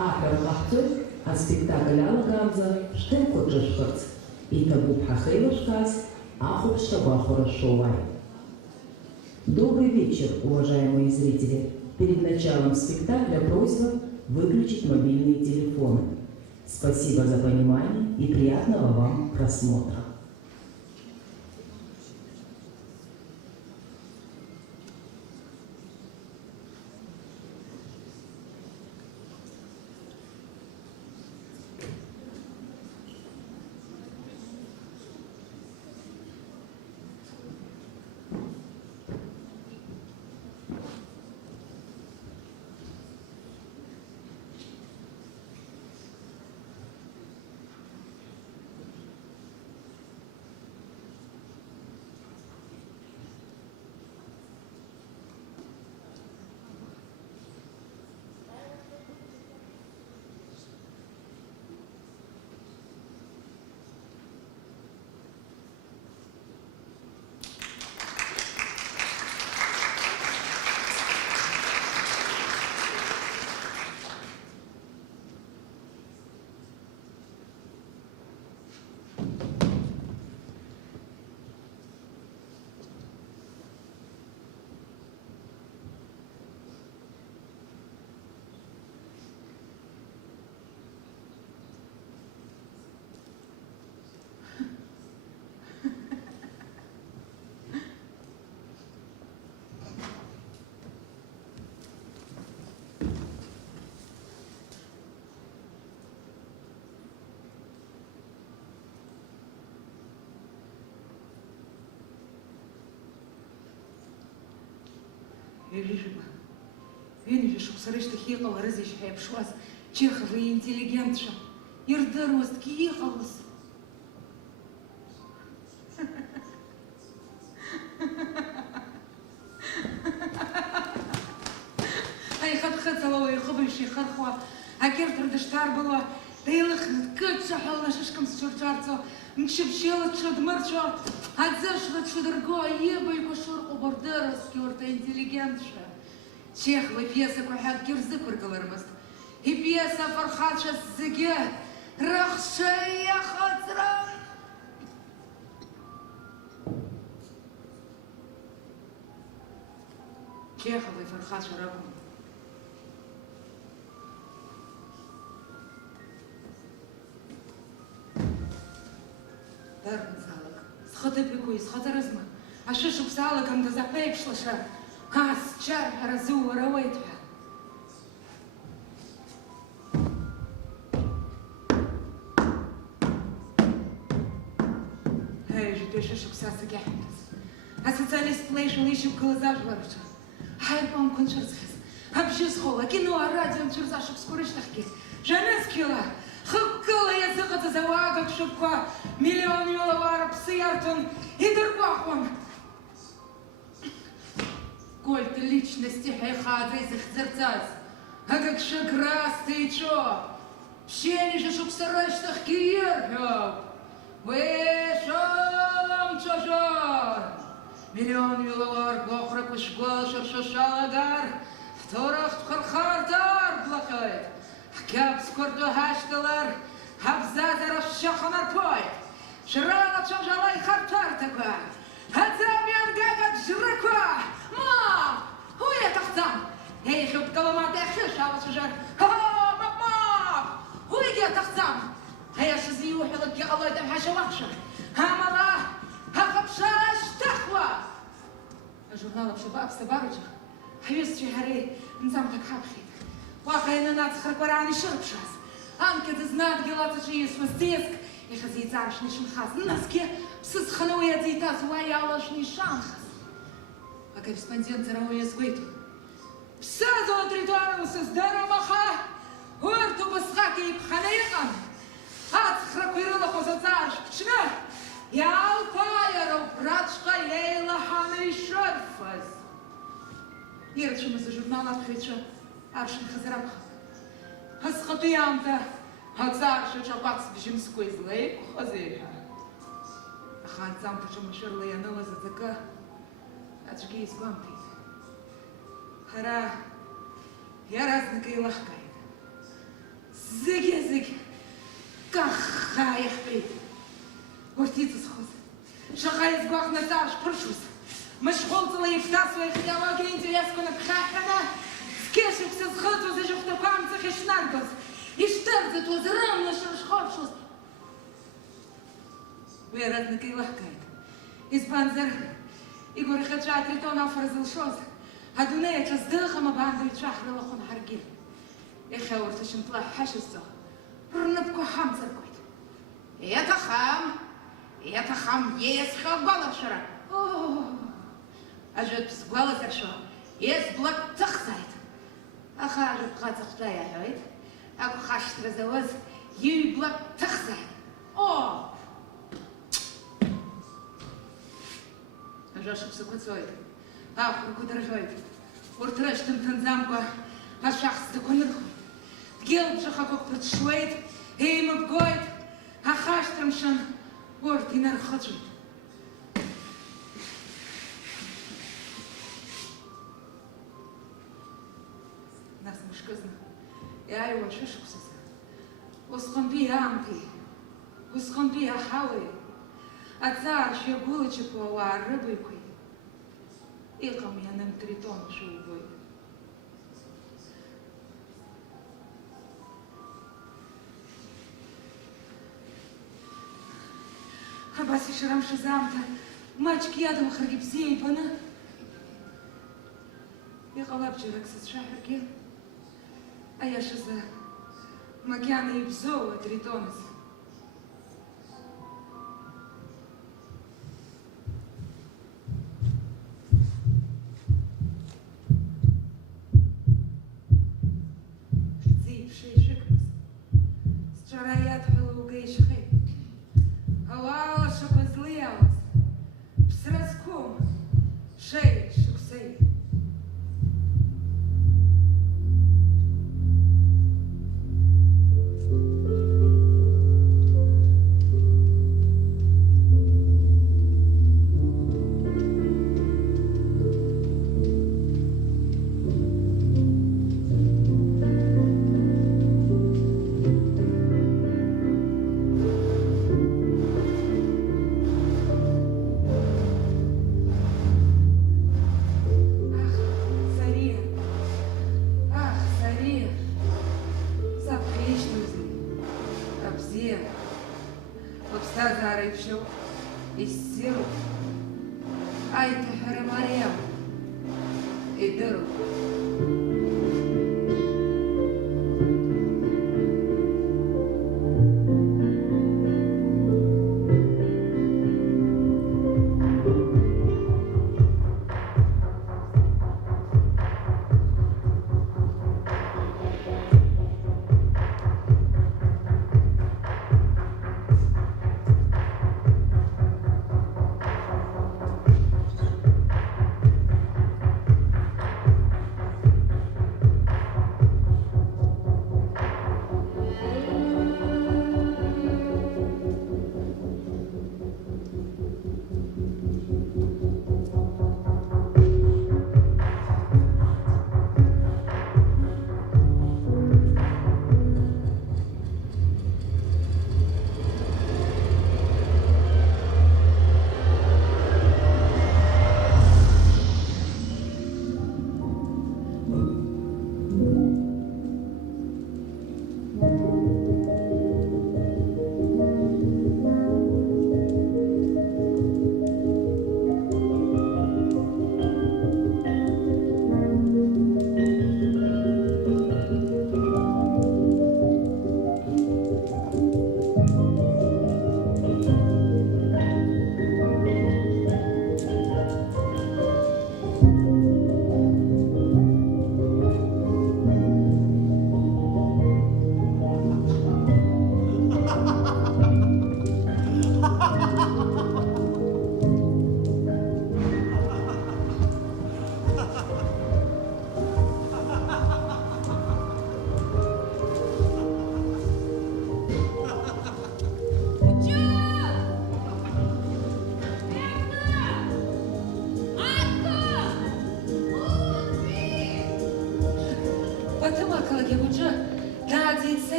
Ахэр къахьтыр а спектакль алагамза штемко джешхырц. И табу пхахейлышказ ахубшта бахурашовай. Добрый вечер, уважаемые зрители. Перед началом спектакля просьба выключить мобильные телефоны. Спасибо за понимание и приятного вам просмотра. Вен же шуксарышты хиқал рызыш хэпшуаз, Чехов и интеллигентша, ирдоростки ехалась. Ай хат-хаталова и хубыши хархуа, а кертер дештар была, да и лыхнет кытша хална шишкам с чурчарцо, мчепчела чудмарчо, а зашла чудорго, еба и кушур обордеровски орта интеллигентша. Чехова пьеса кухят кирзыкур калармаст. И пьеса фархача сзыге, рахшая хатра. Чехова и фархача рагун. Дарбанзалак, схотепику и схотаразма. А шишук салакам да запейпшлаша. Кас чар разу равайтва. Хей, ждешь шуксаса гяхмас. А социалист плейшил ищу глаза жларча. Хай пом кончерсхас. Обжис хола, кино, радио, черзашек скорыштахки. Жанескила. Хуккала языка завага кшупка. Миллион юловара псиартон и дурбахон. Коль ты личности хайхаза из их зерцаз, а как шаграс ты и чё? Все же шуксарочных киерхов. Вышом чожор. Миллион юловар бохра кушгол шаршашалагар. Вторых тхархартар блахает. Хкяб скорду хашталар. Хабзаза расшаханар поет. Шрана чожалай хартар такой. Хацамян гагат жраква. Мам! Хуя тахтам! Эй, хуб каламат эхиш, а вас уже... Ха-ха, мам! Хуя тахтам! Эй, шизни ухилак я алай там хаша вахша. Хамала! Хахапшаш тахва! Журнал обшибак сабарычах. Хвист чехари, нзам так хапхит. Вахайна нацхар кварани шырпшас. Анке ты знат гелата чиес мастеск. И хазийцаршни шунхас. Наске псыз хануя дзитас уаялашни шанхас. А корреспондент Заравоя Сгойту. Пса золотритуарился с дарамаха, уэрту басхаки и пханеян, ацхраквирила хозацарш пчна, ялпайару пратшка ейла ханы шарфас. Ирчим из журнала отхвеча аршин хазарабха. Асхатуямта, хацарша чапакс бжимской злей хазеха. Ханцам пчамашерла янула зацака. Очки из глампит. Хара, я разника и лахкает. يحبيت ورتيت سخوز شغايز قوخ نزارش برشوس مشغول طلي يفتاس ويخداوا كرينتو يسكن بخاحنا سكيشك سزخط وزجوخت قامت خشناركوز يشترزت وزرام نشرش خورشوس ويردنك يوحكايت إزبانزر يقول خدشات ريتونا فرزل شوز هدونية تصدقها ما باندل شهر لخون حرقين يخاور تشمطلع حشزة رنبكو حمزة كويت يتخام يسخى بالشرا أجد بسقوالة ترشو يسبلك تخزايت أخاجب قاتل خطايا حويت أكو خاشت رزواز يبلك تخزايت أجاش بسكوت سويت آخر كدر جويت ورترشت تنزامكو هالشخص تكون الخوي تقلب شخاكوك تشويت هي مبقويت هخاشت مشان ورتي نرخجت ناس مش كزنا يا أيوة شو كسسنا وسخن بيها أمتي وسخن بيها حاوي أتزار شو يقولك وعربي كوي إيقام يا نمتريتون شو بوي بس يشرم شو زامته ماچ كيادم خرجي بزين بنا يقلب جرك شهر كيل أي شزا مكان يبزو تريتونس زيب شي شكرس سجرايات حلو وقيش خير هوا شو بزلياوس بسرسكم شيء شو سي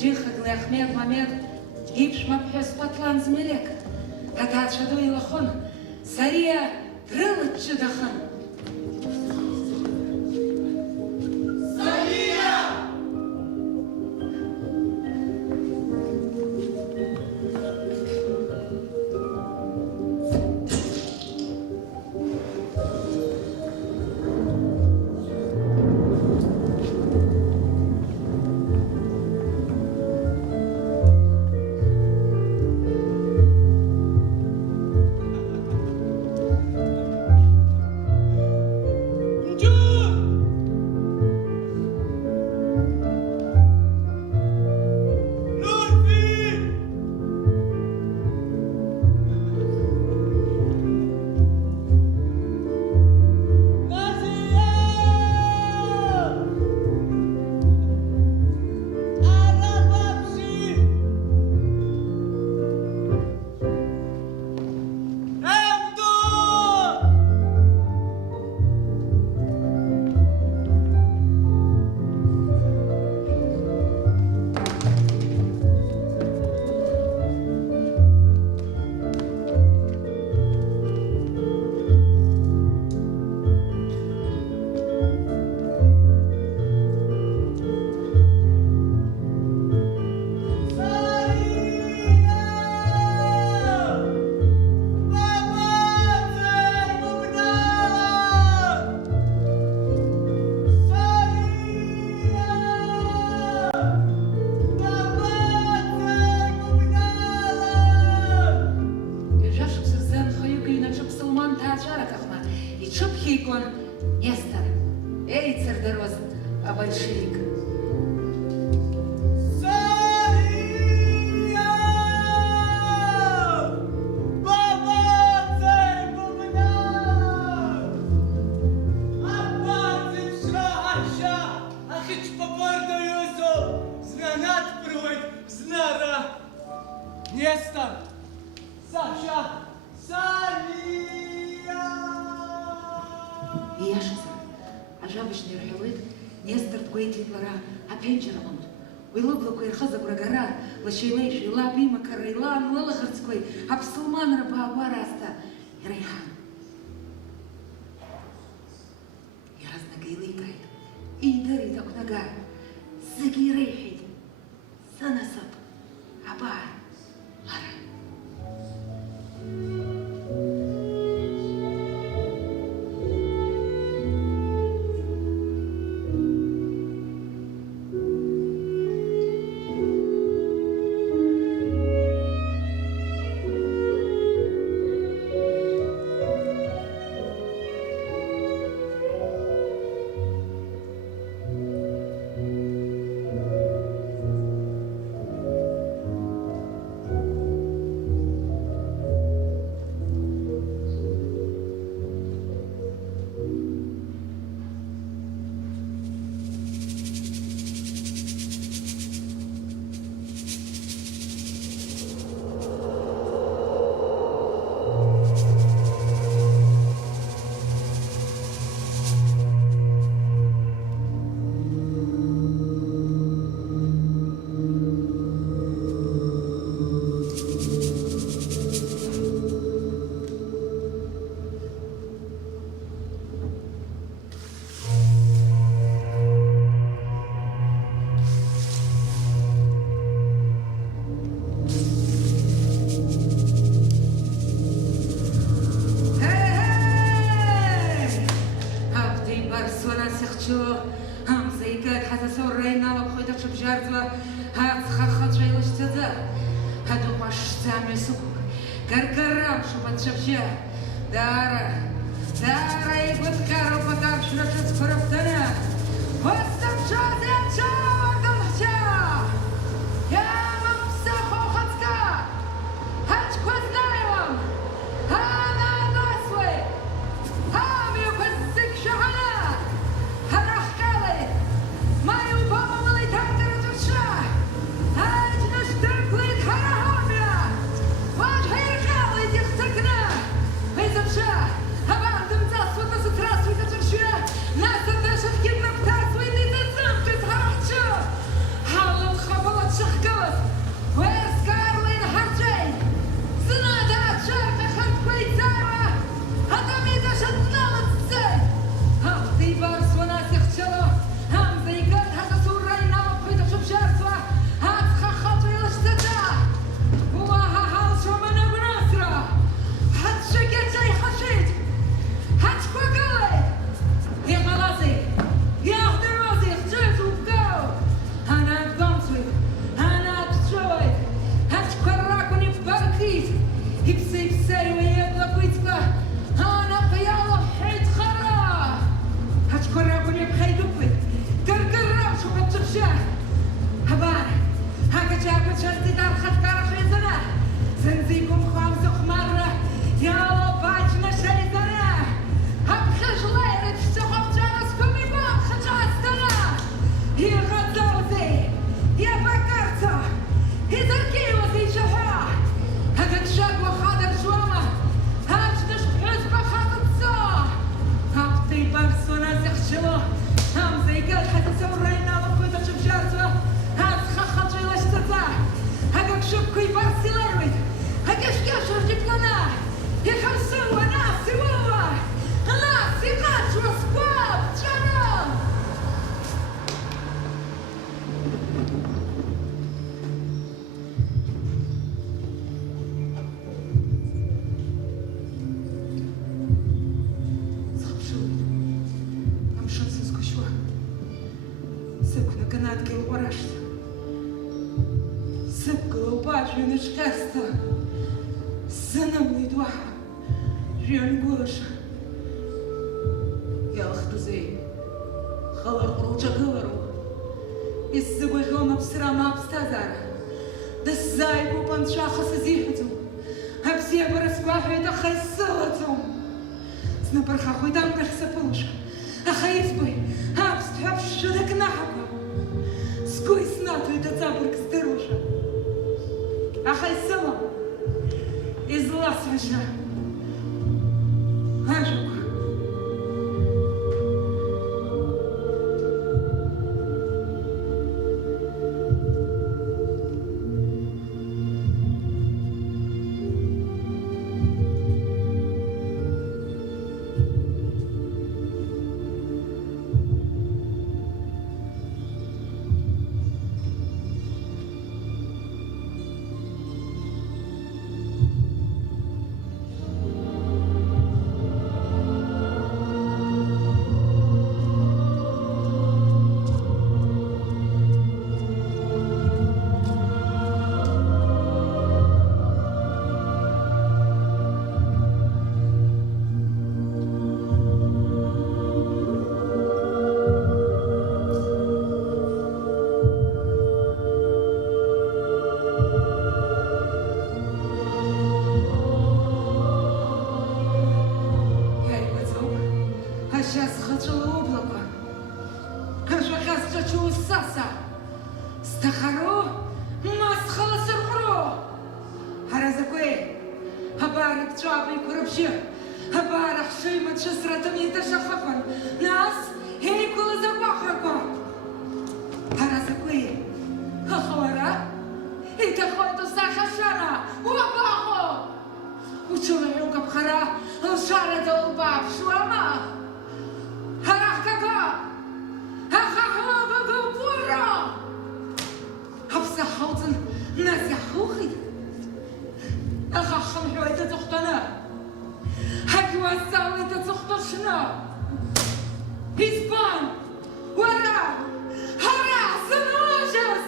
جيخك لأحمد محمد جيبش مبحث بطلان زميلك هتعد شدوي لخون سريع رلت شدخن Нестор, Эйцер дорос, а большевик. Нестор! Саша! Салия! И я шиза. А жабочный райоид, Нестор тгоит ли двора, а пенчером. Уйлоблоку ирхаза брагара, лашилейший, лапима карайлан, лалахарской, абсалман раба абараста, и райхан. И разногайлый гайд, и дарит окнага, заги рейхид, санасап, абар, лара. Каркарам, шубат шапча, дара, и будкару потам шрачат скороптана. Восставча, дяча, долча! Я вам сахохацка! Хачко знаю вам! Ана носвы! Амию пасик шахана! Харахкалы! Маю помолы танкара душа! Ачна штырклит харахомия! Ваш хайркалы дихтакна! Хайзавша! Авандым цасвата сутрасвата чаршуя! Нас отдашат киднаптасвы سكنا كنات قلب ورشت سبق وباش ونشكست سنم يدوحة جيان قوش يا أخت زين خلق روجا قلرو السبغونا بسراما بستازار دساي بوبان شاخص زيحتو هبسي برسباح يتخي السلطو سنبرخا خويدام نحسبوش أخيف بي هابس تحبش شدك نحبه سكوي سناتو يتتابرك ستروشا أخي السلام إزلاس عشا هاجوك Сейчас хочу облако. Кажу, хас хочу саса. Стахаро, масхала сархро. Харазакуэ. Хабарик чабы курабши. Хабарах шимат шасратами ташахафан. Нас хейкула забахрако. Харазакуэ. Хахавара. И тахойто сахашара. Уабахо. Учула юка бхара. Алшара долбаб шуама. Харахкака! Хахахава гура! Хапсахаутен насяхухи. Ахахам хойта тохтана. Хаквасауита тохтошна. Испан! Уара! Хара! Саножас!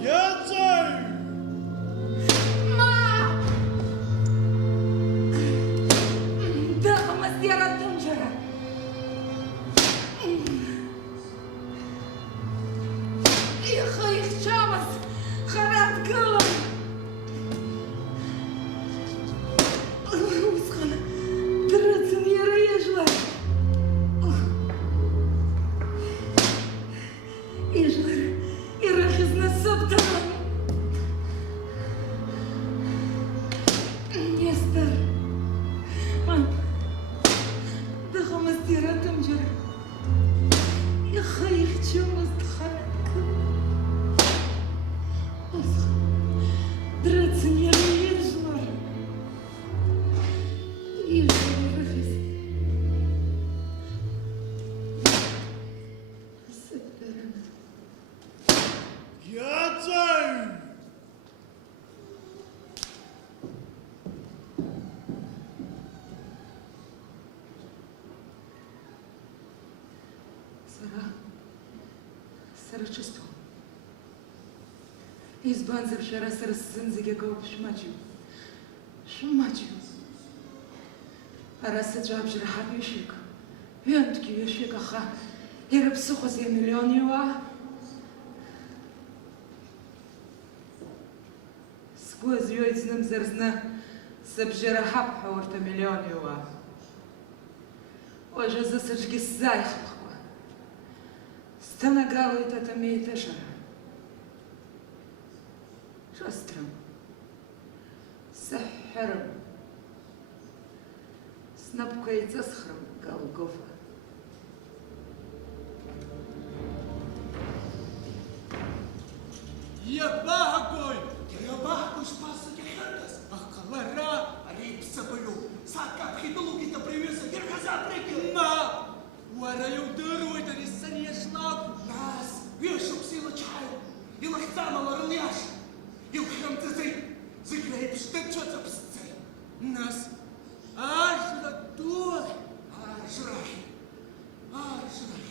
Я царь! Мастера Тунджера. Их чамас, харат гылым. Усхан, дырыцын ері ежлар. Ежлар, ирахизна саптан. Нестор. Мастера Тунджера. Я хочу мастхарка. Драться не режла. И жирахис. Сеперен. Я царь! Сара чувство. Избан завшара сара сынзиге гауп шмачу. Шмачу. Араса джабжра хабишик. Вентки вишик аха. Ирапсухоз я миллионева. Сквозь юйцным зерзна сабжра хабха орта миллионева. Оже засажги зайхах. Станагалует это мейтеша. Шастрам. Сахарам. Снапкается с храм Голгофа. Я багакой! Я багакой спасу гехардас! Ахкалара! Арипса бою! Сака пхидулугита привеза герхаза прикил! На! Уараю дыру это рисанье шлап! Нас! Вешук сила чаю! И лахтама ларняш! И ухрам цезей! Зыграй пштачоца псцей! Нас! Ажра дух! Ажрай! Ажрай!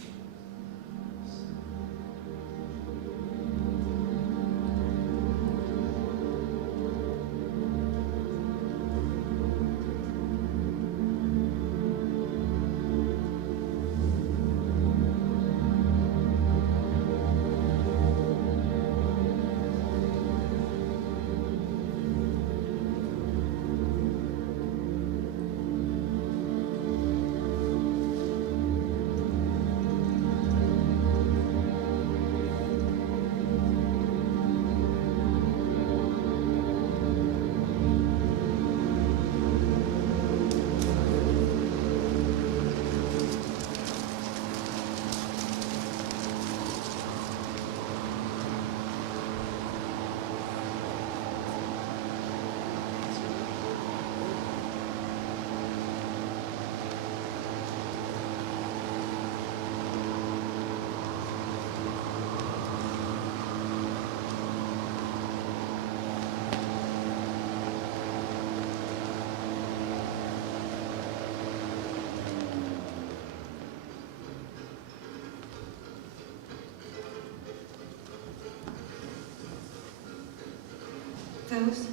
shelves,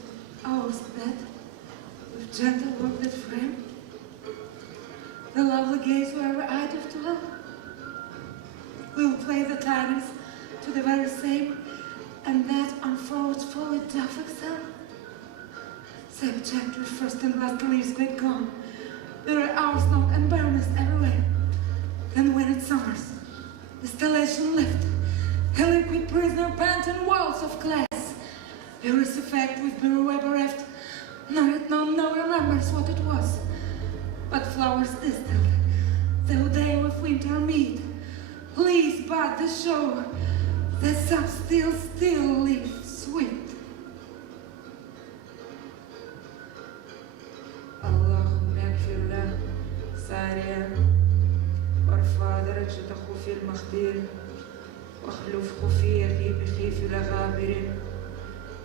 ours bed, with gentle wooded frame, the lovely gaze wherever I do dwell. We'll play the tyrants to the very same, and that unfolds fully doth excel. Same chapter, first and last leaves quite gone. There are hours long and barrenness everywhere. Then when it summers, the stellation lift, a liquid prisoner pant and walls of glass. There is effect with beware bereft, nor yet none now remembers what it was. But flowers distant, though they with winter meet, leaves but the show that some still leaf sweet. اللهم اغفر له ساريا وارفع درجته في المخدير واخلفه في بخيف لغابر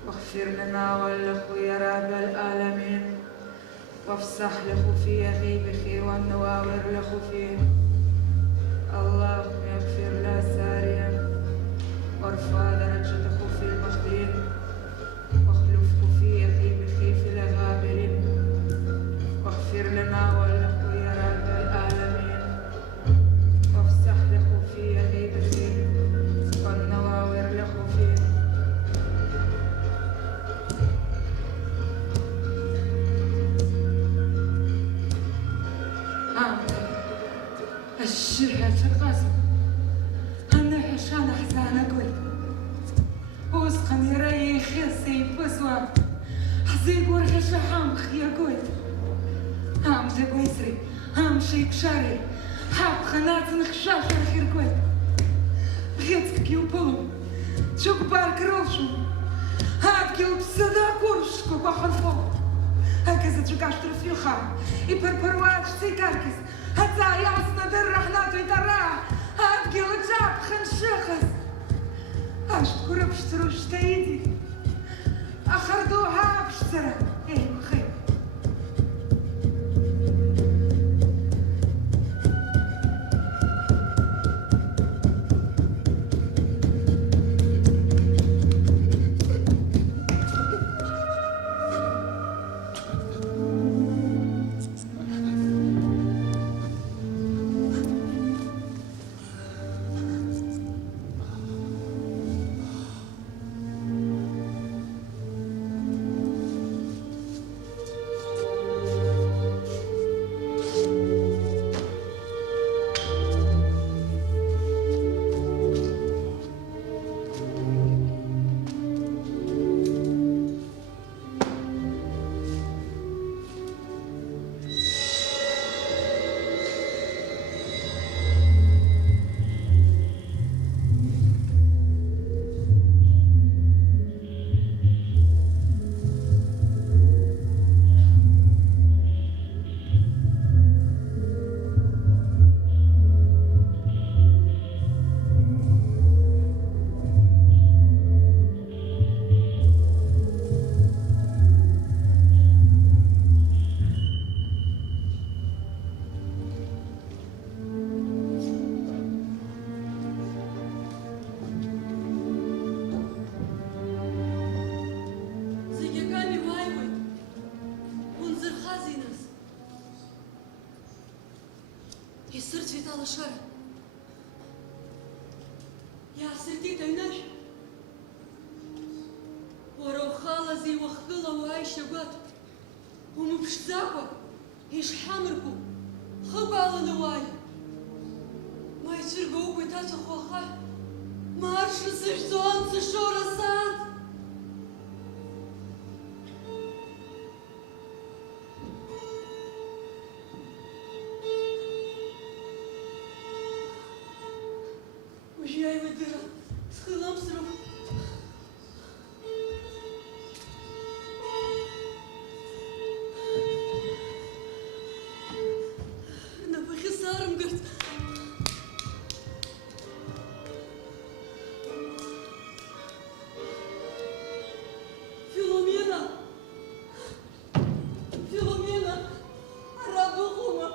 واغفر لنا وله يا رب العالمين وافسح له في بخير والنواور له فيه. اللهم اغفر له ساريا وارفع درجته في المخدير واخلفه في بخيف لغابر واغفر لنا وله يا رب العالمين وافسح له في بخير والنواور له فيه. الشرحة الغزو أنا عشان أحزان أقول وسخن يريح خسي بسوى حزيق ورحش حامخ يقول هام تقويسري هام شيك شاري حاب خنات نخشاش الخير قول بغيتك يوبولو تشوك بارك روشو هابكي وبسدا كورشكو باخن فوق هكذا تشوكاش ترفيو خام يبربرواش سيكاركس حتى يعصنا درحنا ويدرع هابكي وجاب خنشخص اش تكون بشتروش تايدي اخردوها بشترا ايه بخير. يسرت في طال الشرع يا سرديت عيناش ورو خالزي وخذلة وعايشة قات ومبشتاكو يش حامركو خب على نواي ما يترقوا بيتات أخوخا ما عرش لسجدون تشورة ساد وجاي ودرا تخلم سرو أنا بخسارة مقرت فيلومينا الرب غومة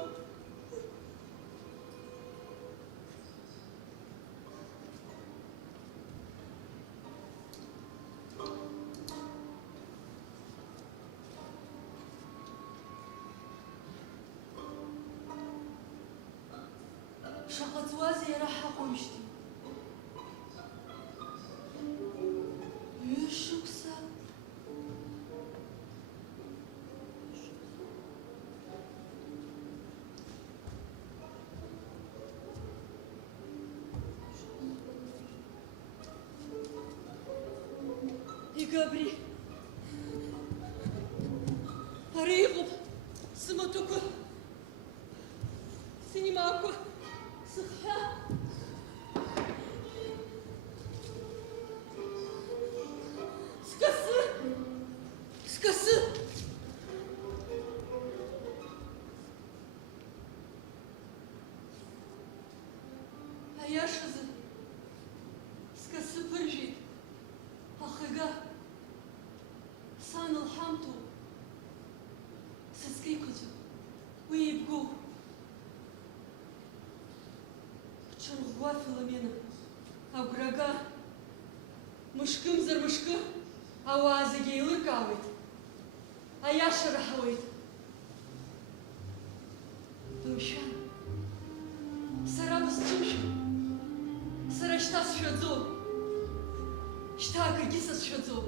شخصوازي راح قمشتي يشوكسا يقابري أريغب سمتوكو سينماكو صحة سكسر أياشز سكسر برجيت أخيقا سان الحمتو سسكيكوتو ويبقو شرغوا فيلمينا أقرقا مشكم زر مشكم أوازي جيلك عويت أياشر حويت دوشان سرابس تمشي سرشتاس شدزو شتاك جيسس شدزو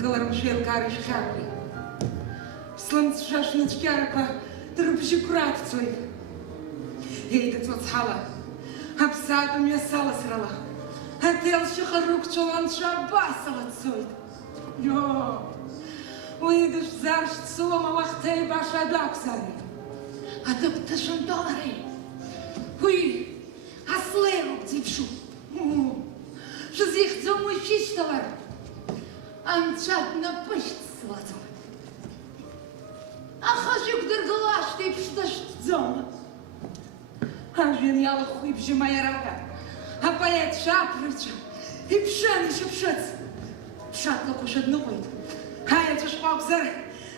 Кыларым шел карыш хапли. Слымц шашны чкярка трубжи кратцой. Ейда цоцхала. Апсату мне сала срала. Ател шахарук чолан шабасала цойд. Йо. Уйдеш зарш цулома вахтей баша даксари. А ты пташан доллары. Уй. Аслею птипшу. Шизих цому чистовар. Анчат на пышт свату. А хажук дергалаш ты пшташ дзома. А жвеньяла хуй бжимая рака. А поэт шапрыча. И пшан еще пшец. Пшатла кушать нует. А я чеш обзор.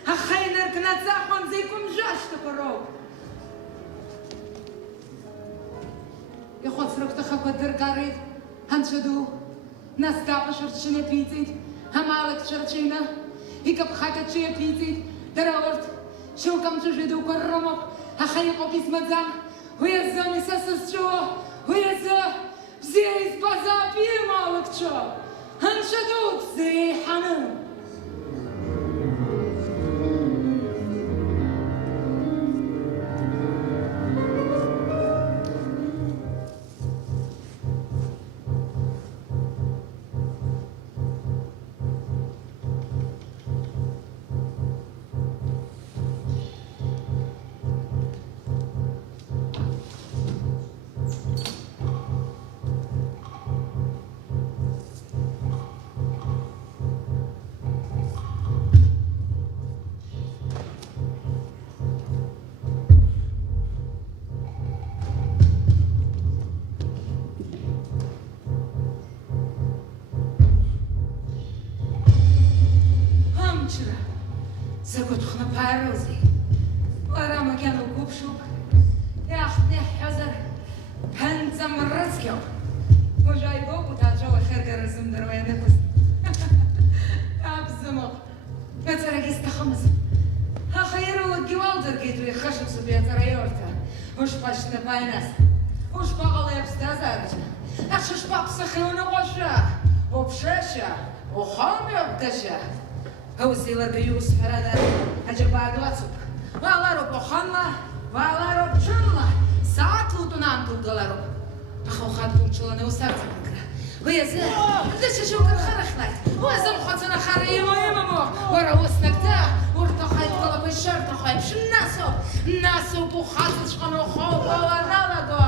А хайнер кнацах он зайкум жашта порог. Я ход срок тахака дергарит. Анчаду. Настапа шарчине пицит. Хамалек шарчина, и капхата чия пицит, дараорт, шелкам чужиду коромов, а хайко писмадзам, Уяза мисасысчо, уяза взяй база пьемалыкчо. Аншадук зей ханым. Амчра, закутхна парузи. ورا كانوا كوبشوك ياخذني حزر هنزم الرزكيو وجاي بوك تاجوا خير قرزم دروي نفس أبزمو بترى جست خمس ها خيروا الجوال درجيتو يخشب سبيا ترى يورتا وش باشنا بايناس وش بقى يبستازرج أخش بقصخيون وشا وبشاشة وخامي وبكشة هو سيلر بيوس فرادة أجر بعد واتسوك Валару поханла, валару чунла, саатлу тунанту галару. Ахохат пунчула не усарца пакра. Везе, дече шукар харахлайт. Везем хотана хари имамо. Вара уснакта, урта хайт кала бешарта хайп шнасо. Насо пухат шкано хо валарала го.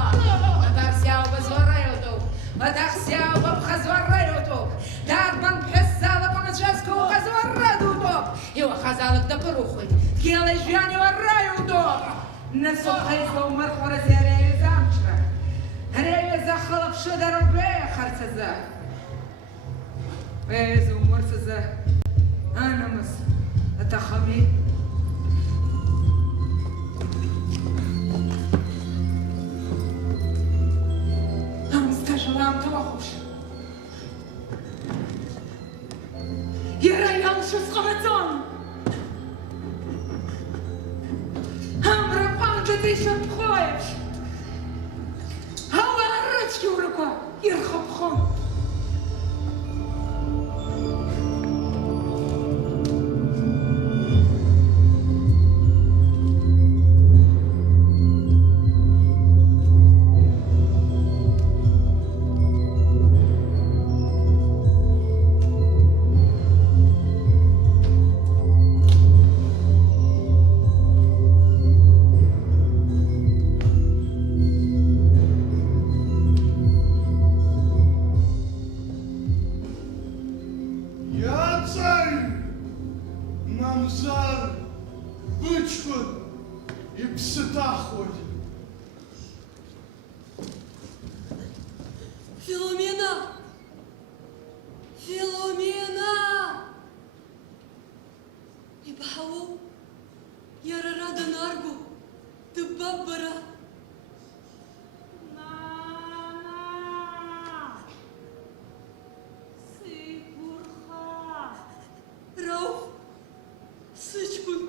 Ватарсяу безварайоту. Ватарсяу бабхазварайоту. Дарбан пхесала поначаску казварадуту. Его хазалок да порухует. Кела жяни вараю дом. На сухайство мархора зярею замчра. Рею захалав шедару бея харцаза. Бея за уморцаза. Анамас. Атахами. Нам стажалам тохуш. Яраял шусхамацон. Ты еще обходишь. Ала ручки в руку. Ирхопхон. Намзар, бычку и псыта ходит. Филомена! Филомена! Ибахау, ярарада наргу, ты баббара. Рауф, сычкун.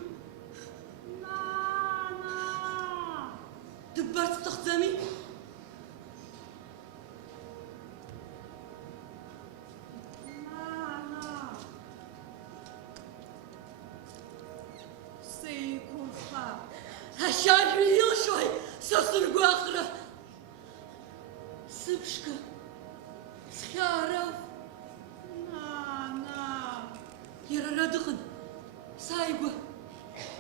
Ты барц тахтами? Ашар вилшой, сосургахра. Сыпшка, схаров. Ярарадыхын, сайгу,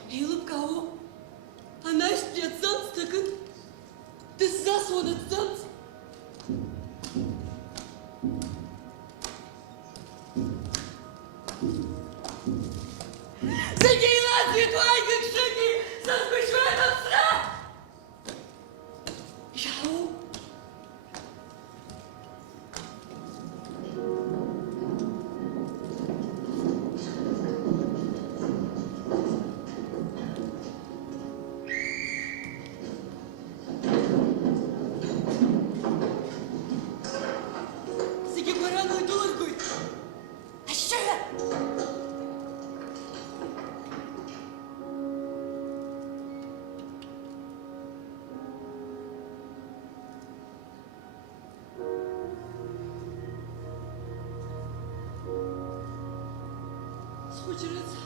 еліп кау, анаш приятсан стакын, ты засводатсан. Загейла цветвай, как шаги, соскучай на срат! Яу! Ожрыца.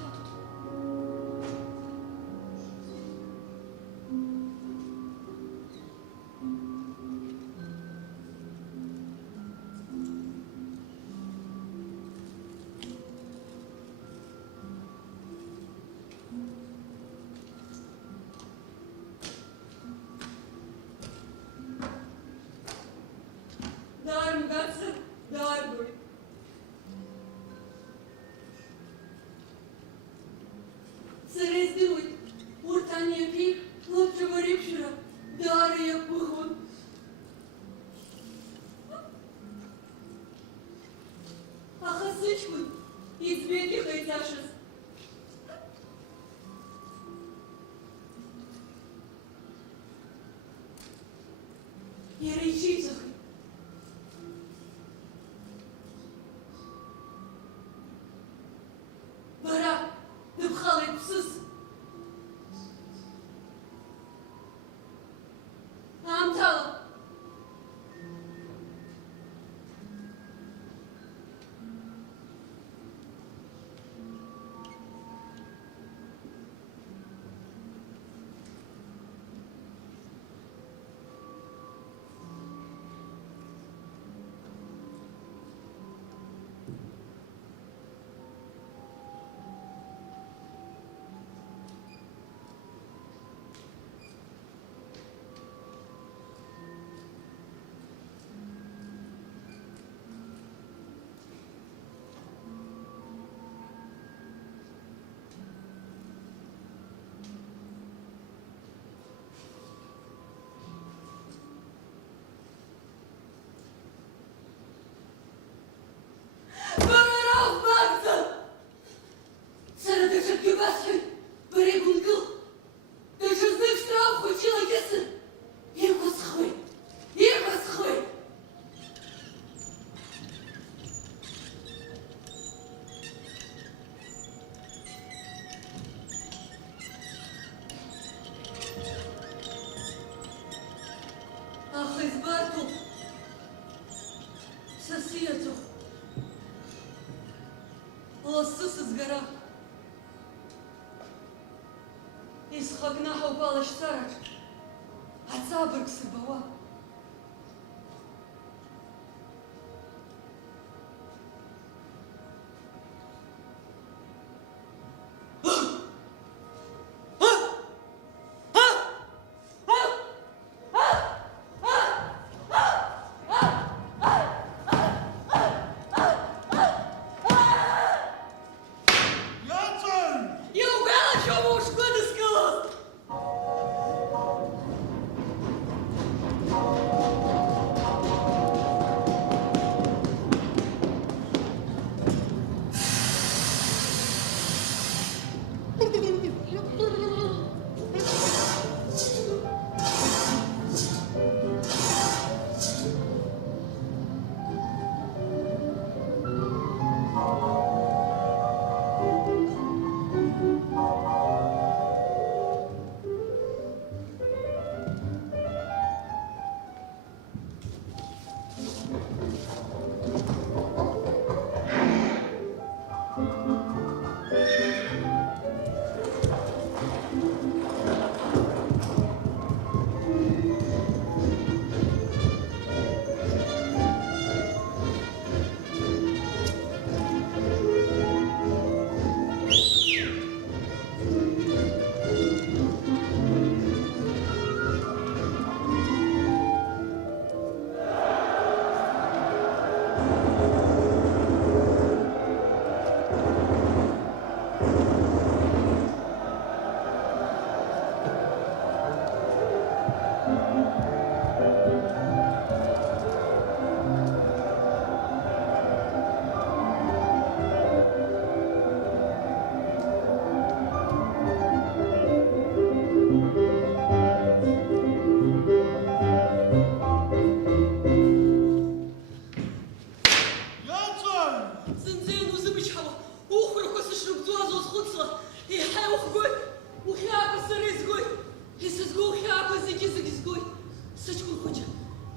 Darm ganze, darm. Сырий здивуй, уртання пік, хлопчого ріпшира, дари як погон. А хасичку, і звідки хай зашес. Я речицях. Бара, напхали псис. Амтала. Бомеров Макса! Серед тишок кібеси, бери гунгл. Ти ж з них страв хотіла киси. Ірко схуй, Ірко схуй. Ах, із Барту. Сосіяцю. Лосыс из гора. Из хагнаха упала штарач, а цабрк сыбава. Яцен! Я угадала, чего уж года скалос.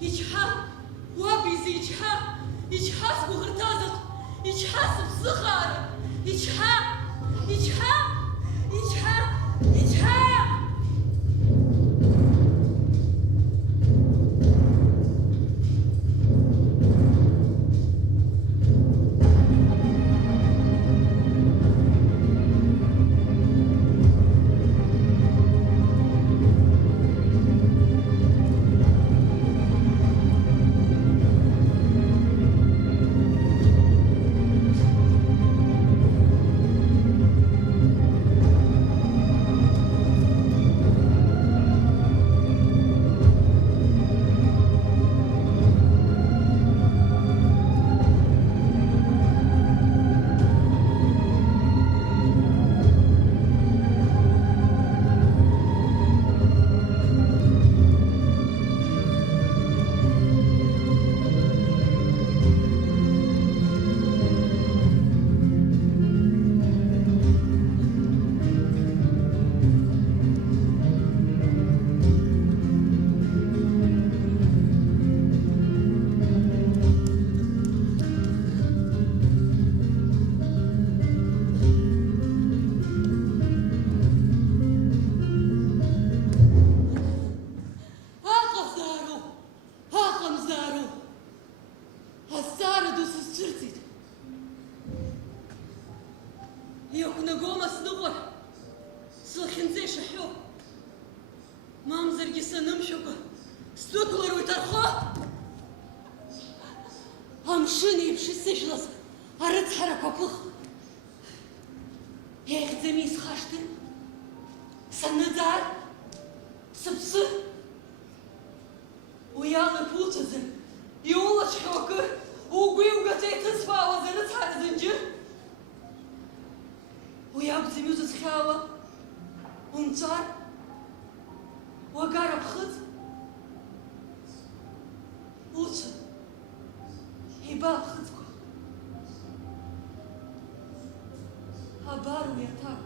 يجحا وابيزي يجحا يجحا سبو غرتازت يجحا سبسخار يجحا Амшыни пшисыжлас, арыцхара копых. Ехземи схашты, саныдар, сыпсы. Уялы путазы, и улачхокы, угуи угатейты спава за рыцхара зынжыр. Уябземи зыцхява, унцар, уагара пхыц. Лучше. Иба пхыцква. Абару ята.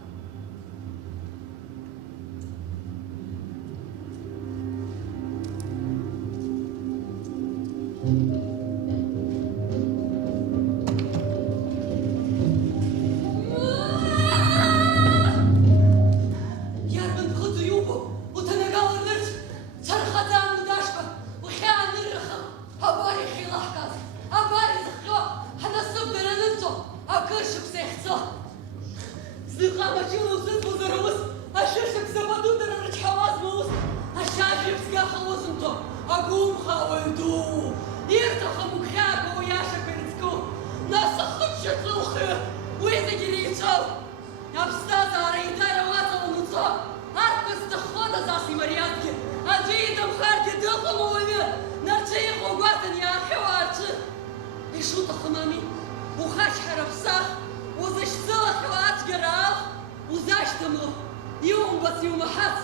Ярман пхыцу юбу, утанагала нырч, цархадан удашка, ухян нырыхам, абари хилахказ. Абари захло, ханасып даранынцо, акыршык сехцо. Сныха мачылы усыз бузырымыз, ашышык западу дарарыч хавазмыз, ашашып сгахалозынцо, агум хавайду. Иртаха мукхяка уяша перецку, насахыча цылхы, уизагиричал. Абстаза арейдара ваталануцо, аркас дохода заси марьянки, а двидом харки дылхамовыми, нарчеих угатан яхевачы. И шута хамами, ухач харапсах, узащцылах ватгерал, узаштамло, и умбас и умахац,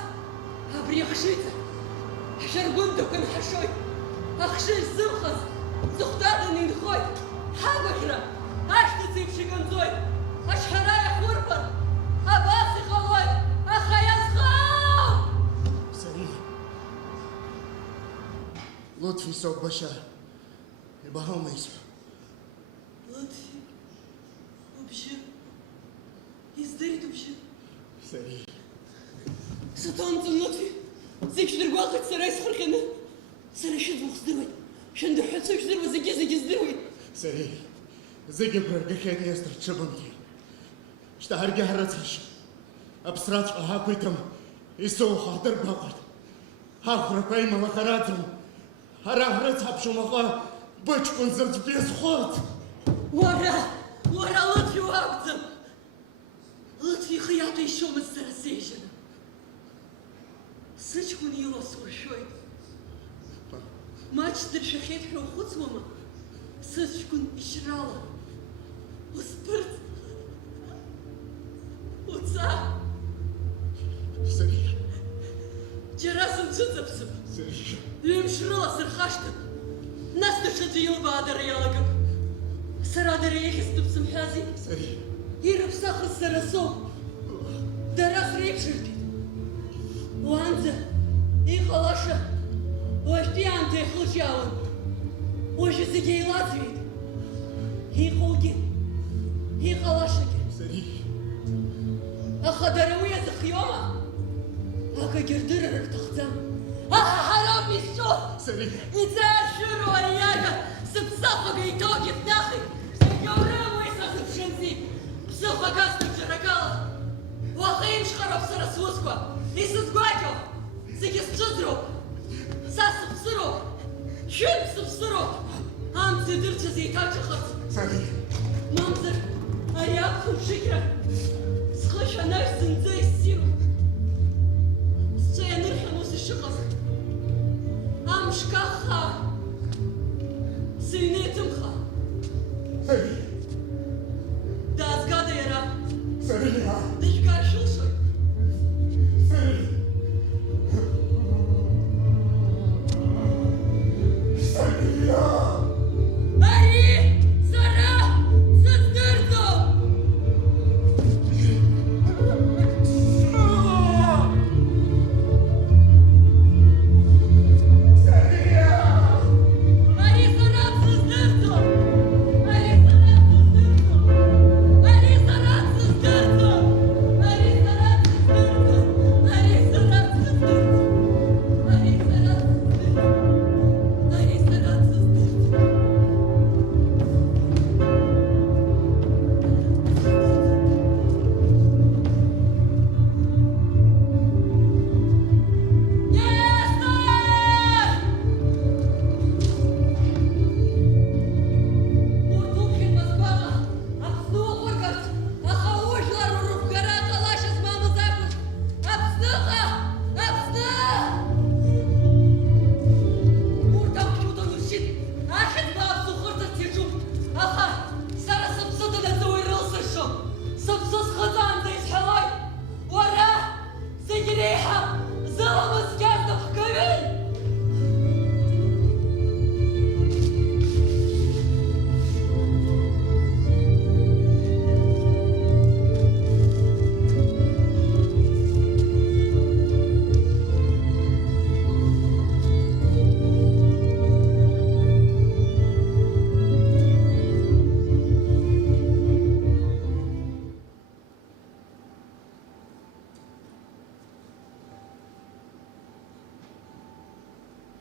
абрехшица, шаргундукан хашой, ахшиш зымхаз, зухтадан инхой, хабахра, аштыцик шиганзой, ашхарая хурпар, абасы халой, ахаязхау! سريع لطفي صوب بشر يبقى هم يسمع لطفي وبشر يزدري وبشر سريع ستانتن لطفي زيك شدر واقع سراي سخرخنا سراي شد مخزدروي شندر حتى شدر زيك زدروي سريع زي برقة كان يستر تشبمي اشتهر جهرتش أبصرات هاكويتم يسوع حاضر بقعد هاخر باي ما خراتم هرهرت هبشو مخا بچكون زرت بيس خود ورا لطفي وابتم لطفي خياطي يشو مستر سيجن سجكون يلوس ورشوي ما تشدر شخيت حو خدس ماما سجكون إشرالة وسبرت وتصاع سريع جراسم تزبسم سريع يمشرلا سرخاشتم ناس تشتي يلبا دريالكم سرا دريخ استبسم حازي سريع يرب ساخر السرسو دراس ريب شركت وانزا يخلاشا واشتي عن تيخلش ياون وش سجي لاتفيد هي خوكي هي خلاشك سريع أخدروية زخيومة هكا جردر ارتخزم حرامي الشوف سليم إذا شنو وياك سبصفق يتوقي في داخل سيورا ويسا سبشنزي بصفق قاسم جرقالة وخيم شخرب سرسوسكوا يسزقواكو سيكسجزرو ساس بصرو شمس بصرو هم سدرت زيتاك خط سليم منظر أريابكم شكرا سخش نفس زي السيرو سينرحم وس الشخص هم شكاخا سينيتمخا سليم داز قادة يرا سليم دشقار شوشوي سليم سليم أري سرا سدرتو أري سرا سدرتو أري سرا سدرتو أري سرا سدرتو أري سرا سدرتو أري سرا سدرتو أري سرا سدرتو أري سرا سدرتو زلمة سكازة بكبير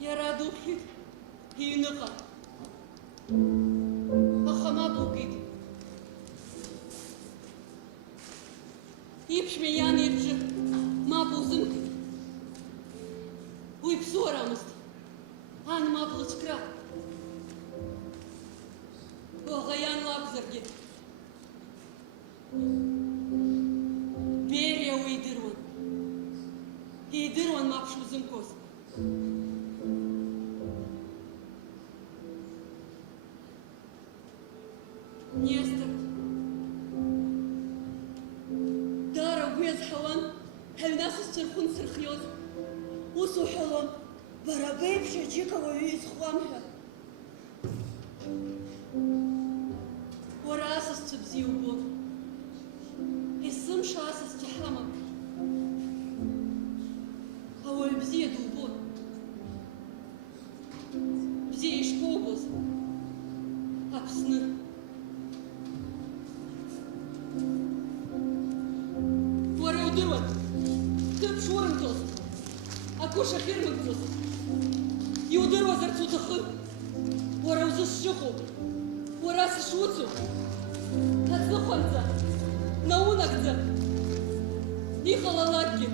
يا رادوحي هي نقا أخا ما بوقيت يبش ميان يرجع ما بوزمك ويبصورة مستي أنا ما بغتكرا وغيان لا بزرقي بيريا ويدرون ما بش بزمكوز Нестор. دار ويز حوان هل ناس السرخون سرخيوز وسو حوان برابيب شجيكا ويز خوامها وراس استبزي وبوض اسم شاس استحامة هو البزية دوبون بزي يشكوبوز أبسنر ودروت تب شورن توس أكو شخير مكتوس يودروا زرتو تخل وراوز الشخو وراس الشوتو هتزخل ذا نونك ذا يخلالك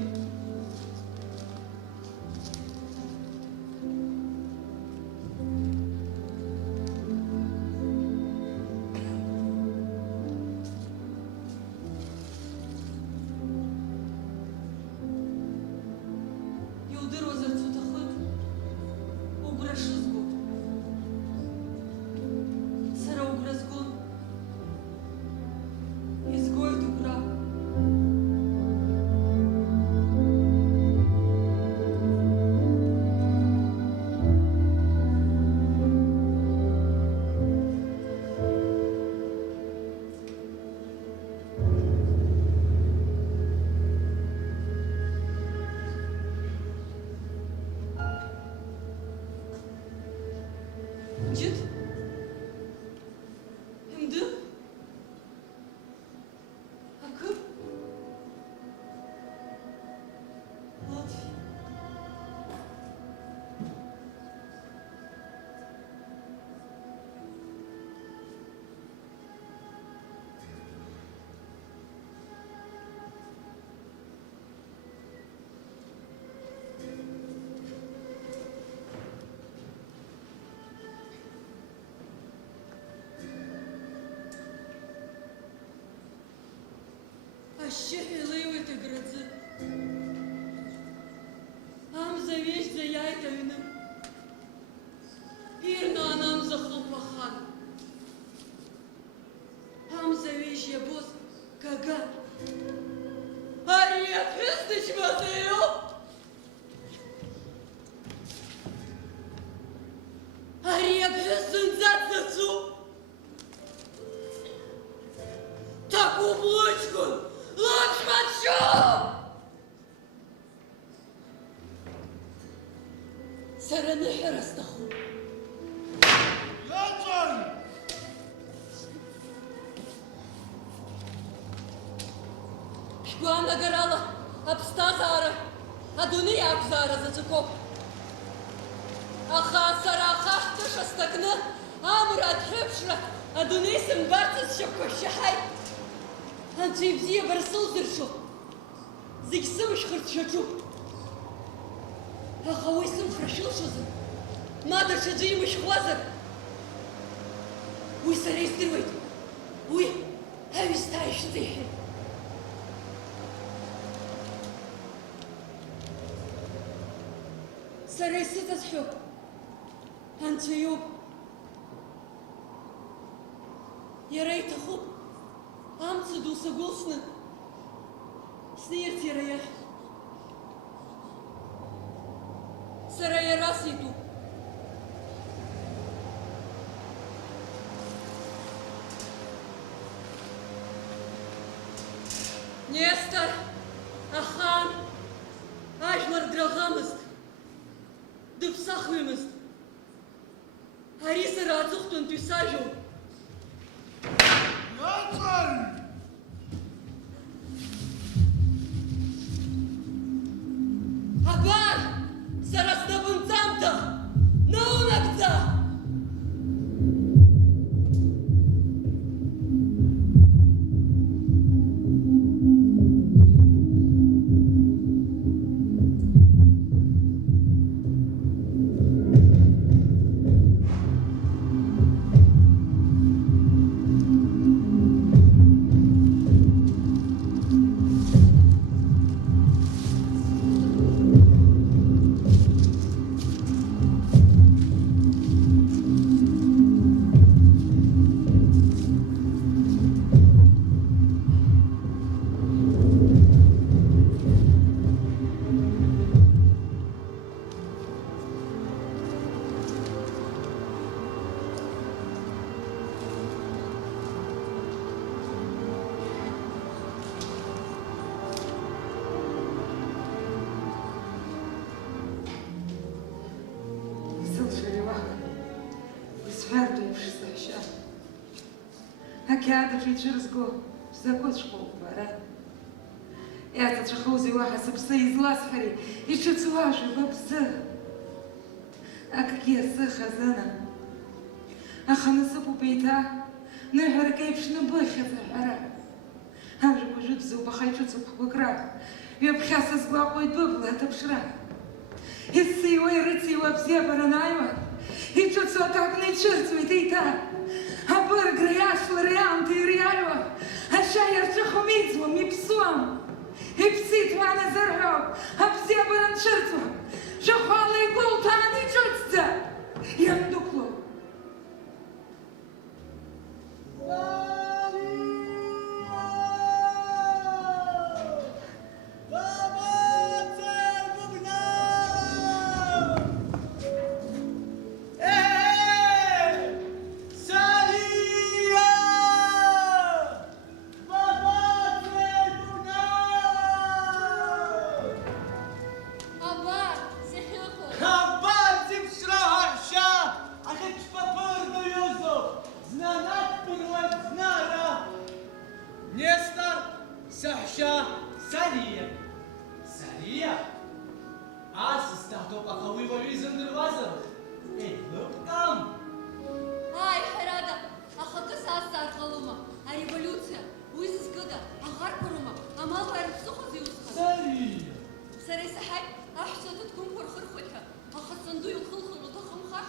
Ашьшьыҳәа илеиуеит аграӡы. Амза ҩежьӡа иааит аҩны. Ирнаан амза хлыԥахан. Амза ҩежь иабоз Гага. Ари аԥҳәыс дычмазаҩуп. Ари аԥҳәыс зынӡа дзацуп. Такәым лыҷкәын, лыԥшәматәшьоуп! Сара ныҳәара сҭахуп. Иаҵәан! Шәгәаанагарала аԥсҭазаара, адунеи ақәзаара заҵәыкоуп. Аха сара ахаҳәтыша сҭакны, амра адҳәыԥшра, адунеи сымбарц сшьапқәа шьаҳаит. Анцәа ибзиабара сылзыршо, зегь сымшьхырц шаҿуп. Аха уи сымхра шылшозар, ма даҽаӡәы имышьхуазар, уи сара издыруеит, уи аҩсҭаа ишҵеиҳәеит. Сара исыҵасҳәо Анцәа иоуп. Иара иҭахуп амца ду сагәылсны снеирц иара иахь. Сара иара ситәуп. Нестор, ахан, ажәлар драӷамызт, дыԥсахҩымызт. Ари сара аҵыхәтәантәи сажәоуп. Иаҵәан! Абар, сара снапынҵамҭа, наунагӡа! Ақьаад иҽырзго закәыҵәҟоуп бара. Иаҵаҵәахозеи уаҳа сыԥсы изласҳәари, иҽыцуажәоуп абзы. Акгьы сыхазына. Аха насыԥуп еиҭа ныҳәарак еиԥш набыхьӡ аҳәара. Амжәақәа жәытәзоуп, аха иҿыцуп ҳгәыкра. Ҩаԥхьа сызгәаҟуеит быбла аҭаԥшра. Ицеиуа ирыцеиуа абзиабара анааиуа, иҿыцу акакәны иҽырҵуеит еиҭа. Абыргра иашлара иаамҭа ириааиуа, ашьа иарҿыхом иӡуам, иԥсуам. Иԥсит уаназырҳәо, абзиабара нцәырҵуа, шәахәала игәылҭаан иҿыцӡа, иандәықәло. Нестор, саҳәшьа, Салиа. Салиа? Ас исҭахҭоуп, аха уи уаҩы изымдыруазароуп. Еилыбкаам. Ааи, ҳәарада, ахакы сазҵаар ҟалома, ареволиуциа, уи зызкыда, аӷарқәа роума, амалқәа ирыԥсыхәоузеи усҟан? Салиа. Сара исаҳаит, аҳәса ҭаҭкәымқәа рхырхуеит ҳәа, аха санду илхылхыр уҭахымха?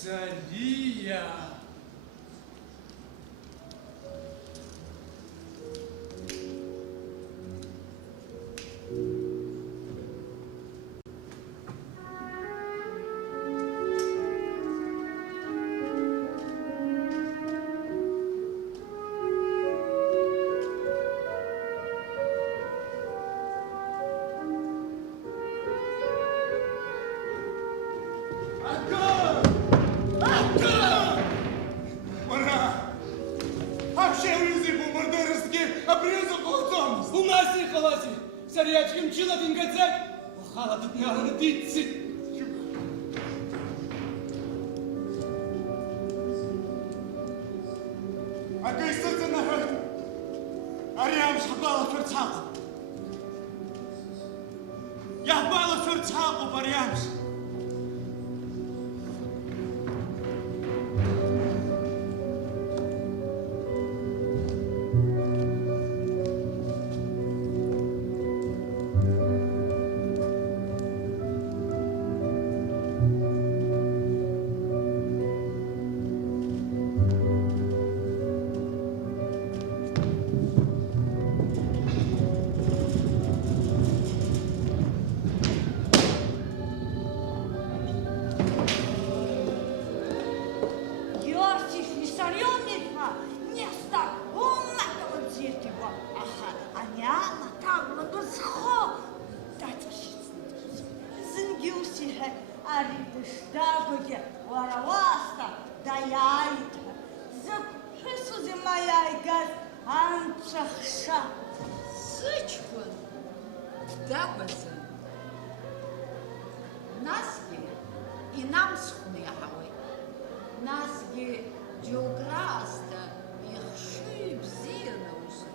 Салиа. Зарячким чила він гадзать, охала тут не родиться. А кайсыцы народ, арям шабала ферцалу. Я бала ферцалу барямс. Йосиф Виссарионовна, место умного детего, ага, а няма там на досхо. Дайте зингюсиhe, аридыштагуге, вараваста, даяйта, заприсузи моя газ, анчахша. Сычкун, дабазы. Назги и нам схуяхавы. Назги географста их шиб зенаус.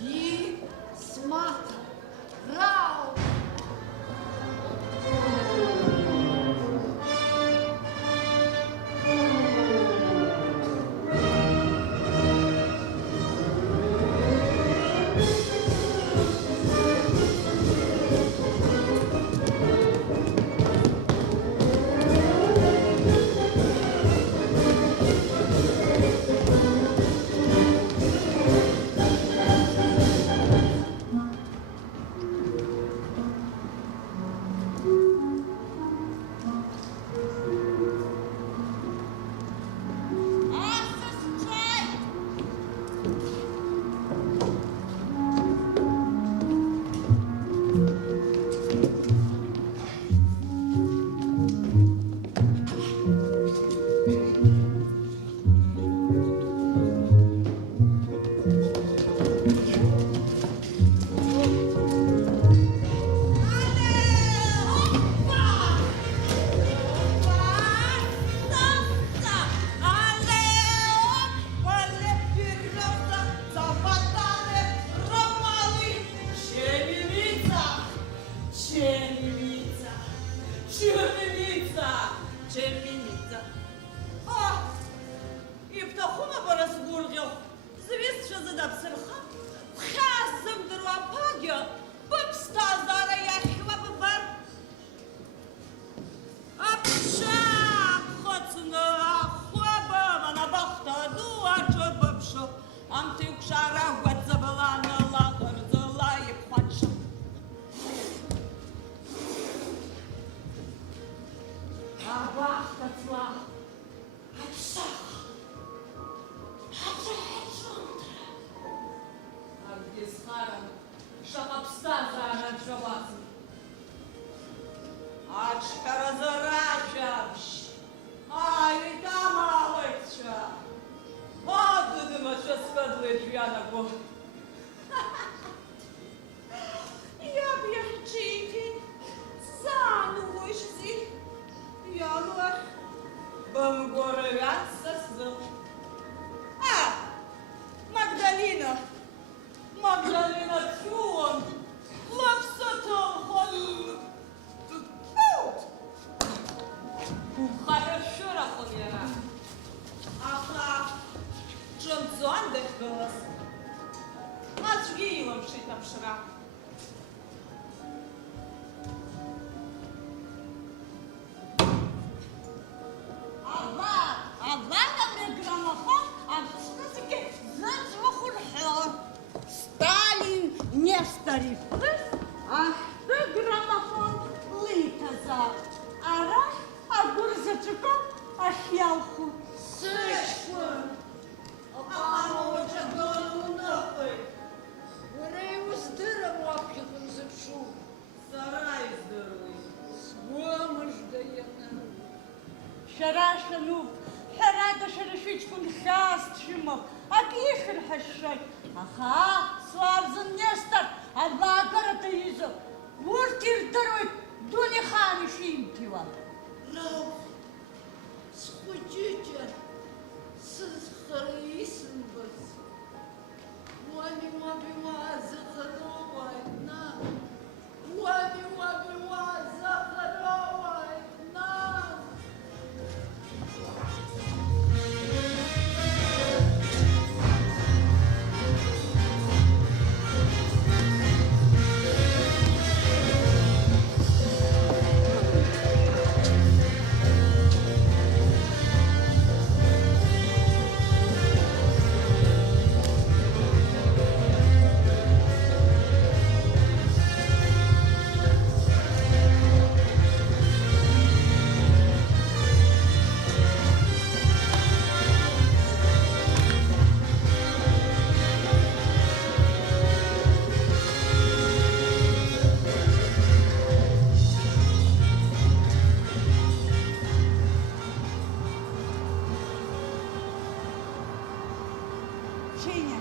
Ди смата, рау. Червіниця. А, і птахуна порозбурдів. Звіст, що задав серха. Хасом дурвапагя, бобста зара я хвабар. Апша, хоцна, хваба, на бахта дуа, чо бобшо. Антикшара, гвадзабала, на лагар, золає пача. Бахта цла. Апшах. Агдисхаран, шахапста зара джавазы. Ачкара зарачавш. Ай, тамалыча. Вот ты думаешь, что складываешь я на бог. Я б чики. Зануешься. Я лох. Бомгоровятся сдал. А! Магдалина! Магдалина Тюон! Лапсотом хон! Хорошо рахунера. Ага. Джонсон дехбелас. Мачги его вшить там шрам. Sariflis, ahdı gramofon litaza. Ara, agurzaçuko, aşyalhu. Сышку! Опамовича дорогу нахуй! Вона його здирав обхідом запшу. Saray здоровий. Своєму ж дає нам. Şaraşalu, herhalde şarışıçkın hastşımı, akihir haşşay. Aha, suarzın nestar, Allah karata yüzü. Vurtir dırvıt, duni khani şiimti var. Рауф, сходите, схарисен вас. Вами захоровать нам. Вами захоровать нам. Şeyine,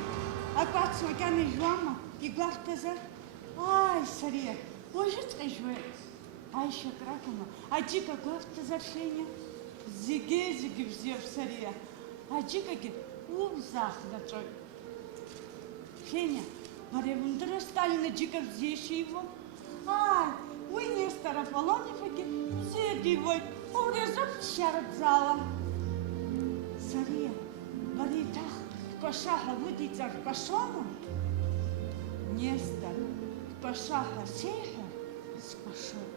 akatsı gane juama, iglar teze. Ay sarıya, ojit ejwe. Ay şakrakama, acıka glaf tezer şeyine. Zige взяв sarıya. Acıka ki, узахда чой. Феня, Маревундра Сталина джика взешь его. Ай, вы не старополонифаки, взяли его, урезав шарат зала. Сария, баритах, кошаха выдится в кошону. Нестор, кошаха сейха с кошону.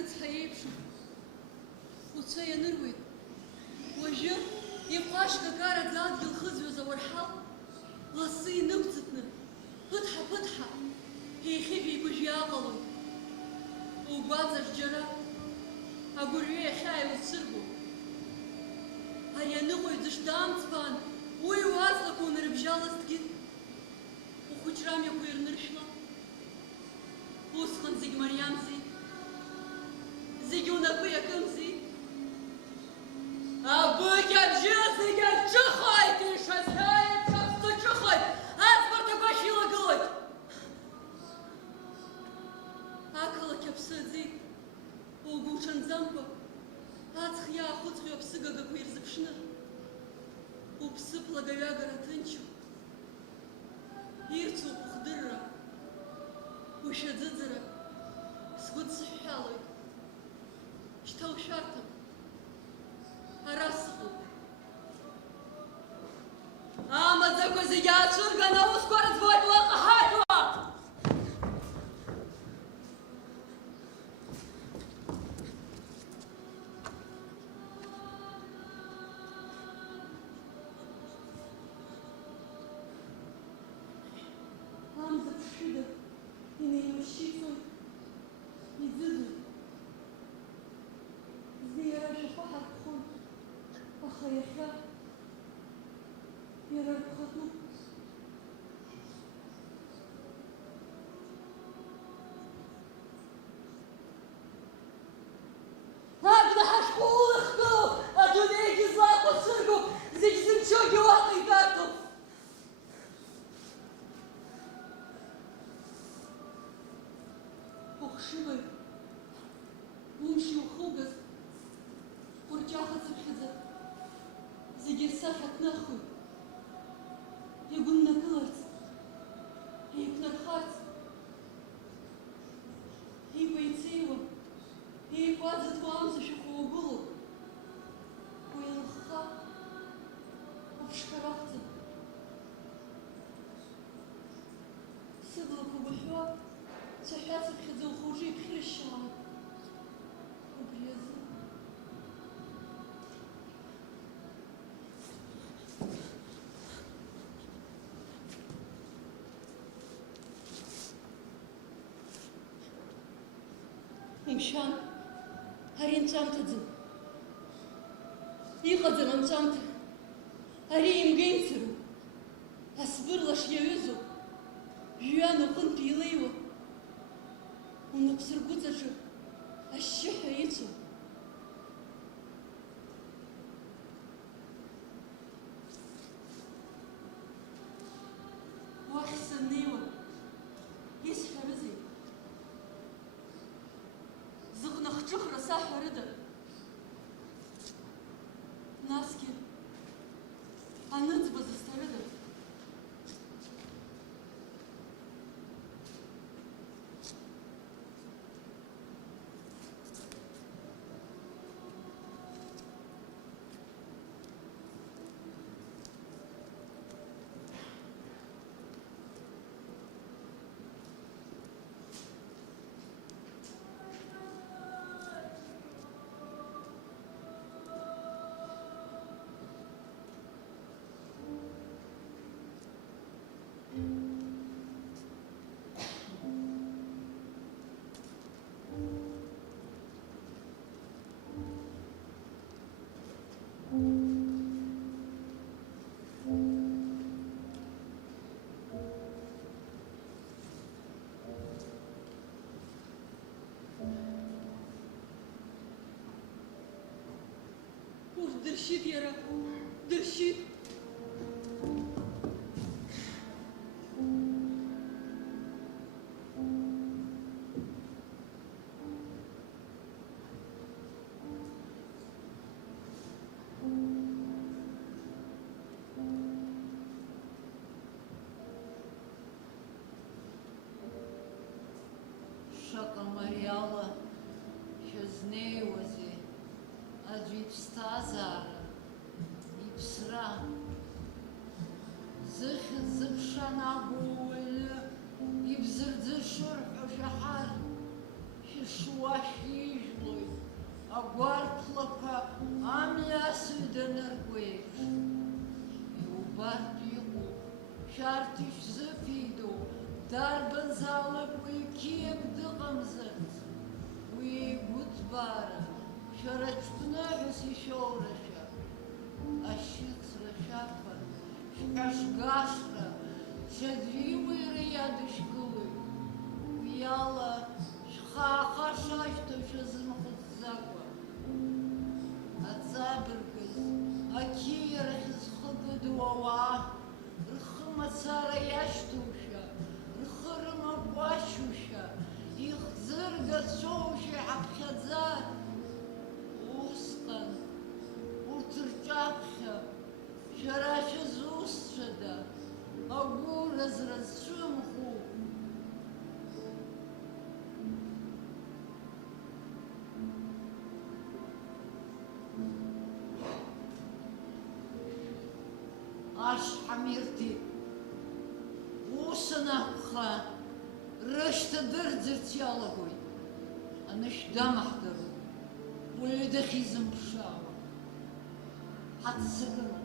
рыцҳа еиԥшым. Уцәа ианыруеит. Уажәы иҟәашкакараӡа адгьыл хызҩоз ауарҳал лассы инымҵытны, ԥыҭҳа-ԥыҭҳа еихьыжәеигәыжә иааҟалоит. Угәаҵаҿ џьара агәырҩа иахьааилыцәырго. Ари аныҟәаҩ дышдаамҵԥаан, уи уаҵлақәа унарыбжьалазҭгьы, ухәыҷра амҩақәа ирныршәла. Усҟан зегь мариамзи, зегь унапы иакымзи. Абыкь абжьы зегь аҿыхоит, ишазҳәаеиԥш аԥсҭа ҿыхоит, аӡбарҭ агәашә илагылоит. Ақалақь аԥсы аӡеит, угәы уҽанӡамкәа, аҵх иаахәыҵҟьо аԥсыгагақәа ирзыԥшны, уԥсыԥ лагаҩагара ҭынчу, ирцу уԥхдырра, ушьаӡыӡара сгәы дсыҳәҳәалоит. Шьҭа ушәарҭам, ара сыҟоуп. Амаӡақәа зегьы аацәырган, аусқәа рыӡбоит лаҟаҳаҭуа. Амза ԥшшәыда инеиҩышьшьицоит, иӡыӡоит. Зны иара ашәахәа ҳарԥхон, аха иахьа иара рԥхатәуп. Абна ҳашәҟәы улыхгылоуп, адунеигьы злаҟәыцәыргоуп, зегь зымчогьы уаҟа итәартоуп. Ухшыбаҩ, умш иухугаз, урҷахацыԥхьаӡа, зегьы рсахьа ҭнахуеит. Игәыннакыларц, еиқәнархарц, икәеицеиуа, еикәаӡыҭуа амза шәахәа угылоуп. Уеилыхха, уԥшқарахӡа. Сыблақәа гәыҳәуа, цәаҳәацыԥхьаӡа ухәыжы иԥхьыршьаауа. Убри азы. Имшәан, ари нҵәамҭаӡам. Иҟаӡам анҵәамҭа. Ари имгеимцароуп. Асбырлаш иаҩызоуп. Жәҩан аҟынтә илеиуа. Унапсыргәыҵаҿы ашьшьыҳәа ицәоуп. Уахь саннеиуа, исҳәарызеи? Зыҟны хҿыхра саҳәарыда? Насгьы аныӡба зысҭарыда? Дыршьит иара, дыршьит. Шаҟа мариала шәызнеиуазеи, аӡәы иԥсҭазаара, иԥсра, зыхьыӡ зыԥша нагәоу уаҩы, ибзырӡышо рҳәо шәаҳар, шәышуа шәижә, Рамзет, уи гудбара, шарачпнагас ишоураша, ашицра шапа, шкашгашра, шадвимыра ядышкулы, вияла, шхаха шашта шазымхутзаква, ацабыргаз, акирах изхыгадуава, рхымацара яштуша, рхырма башуша, ихзыргацоуша ҳаԥхьаӡа, усҟан, урҭ рҿаԥхьа, шәара шәызусҭцәада, агәыразра зцәымӷу. Ашҳамирти, ус анакәха, рышьҭа дырӡырц иалагоит, анышә дамаҳдароуп, уаҩы дахьизымԥшаауа. Ҳаццакыроуп.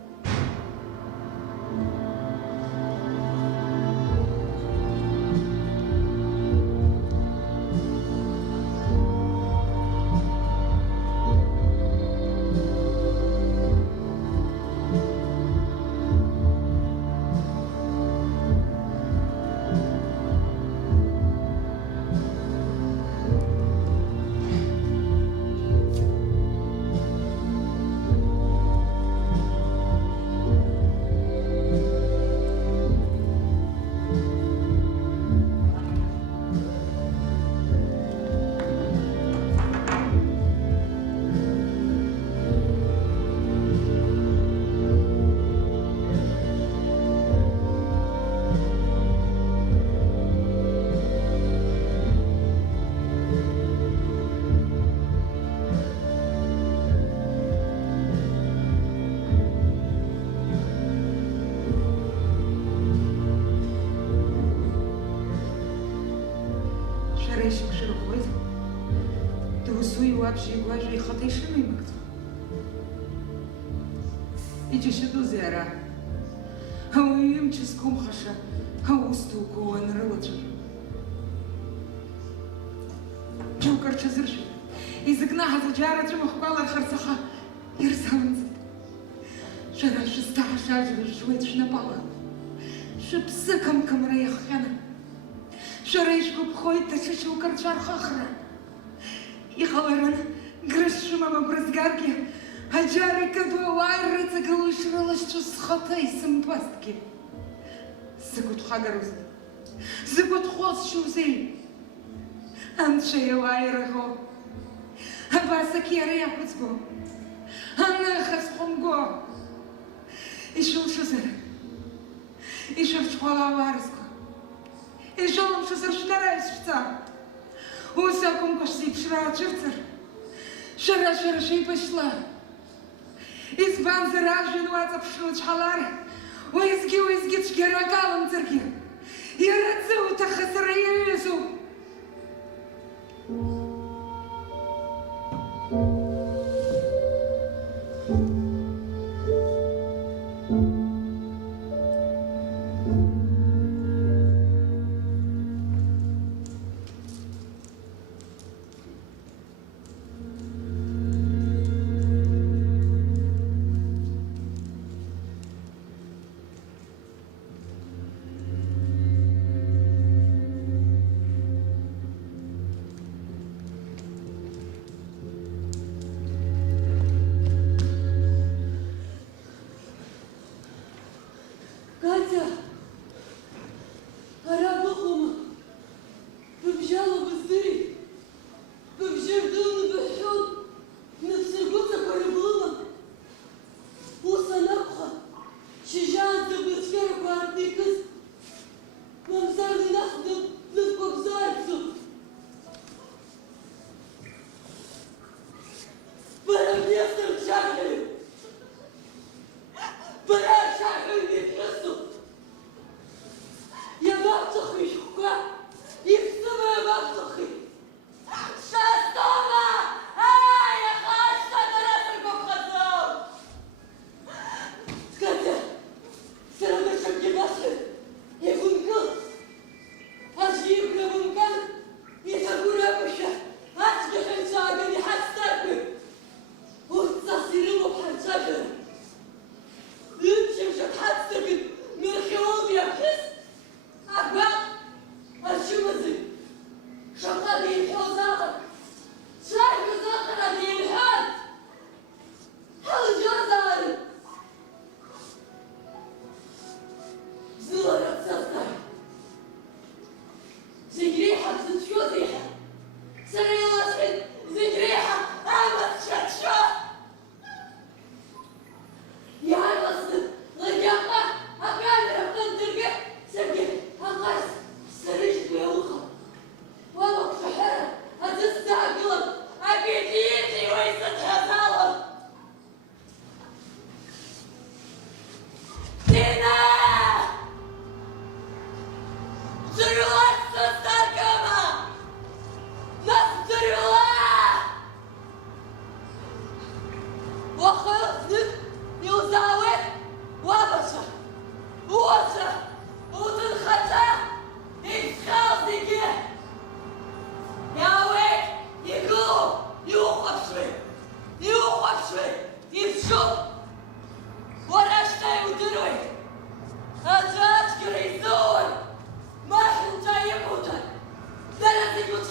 Шәара ишьақәшырӷәӷәаз, доусы иуабжьи игәажәи ихаҭа ишымеимакӡо. Иџьашьатәузеи ара, ауаҩы имч зқәымхаша аус дуқәа уанрылацәажәо. Џьоукы рҽазыршәит, изыкнаҳаз аџьара ҵәымӷқәа алархарц аха ирзалымҵит. Шәара шәызҭаҳаша ажәра жәуеит шәнапала, шәыԥсы қамқамра иахҟьаны. Шәара ишәгәаԥхоит даҽа шьоукы рцәархахра. Иҟаларын, грыж шәымам агәра згаргьы, аџьара икыду ауаа ирыҵагыло ишрылашьцәо схаҭа исымбазҭгьы. Сзыгәаԥхагарузеи, зыгәаԥхозшьоузеи? Анцәа иауаа ираӷо, абас ақьиара иақәыӡбо, аныха зхәымго. Ишәылшозар, ишәырҽхәала ауаа рызқәа. Ишәылымшозар шәнара ишәца. Ус акәымкәа шәзеиԥшра ацәырҵыр, шәара шәеибашьла. Избанзар ажәҩан уаҵаԥшны уцәҳалар, уеизгьы цәгьарак алымҵыргьы, ираӡы уҭахыз сара иаҩызоуп.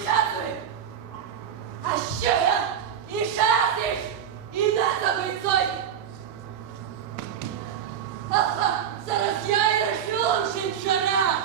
Участвуй! А ще і шастиш! І не забийцой! Ага, зараз я і решу, шинчара!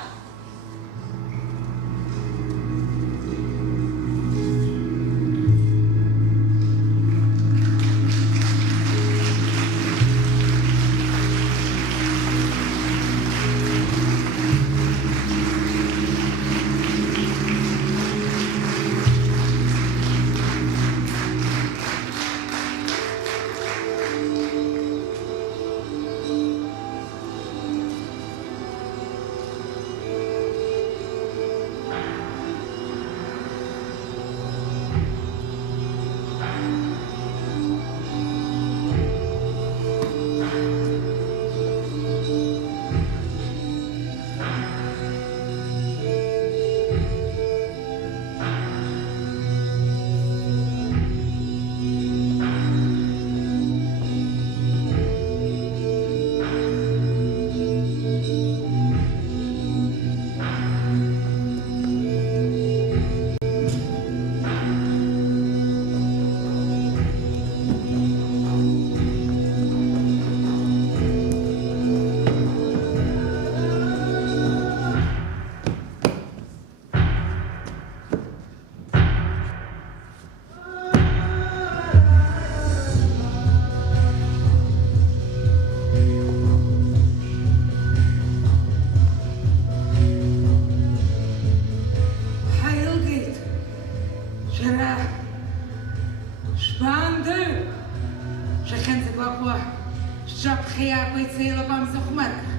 Шапхия пицила вам захмарка.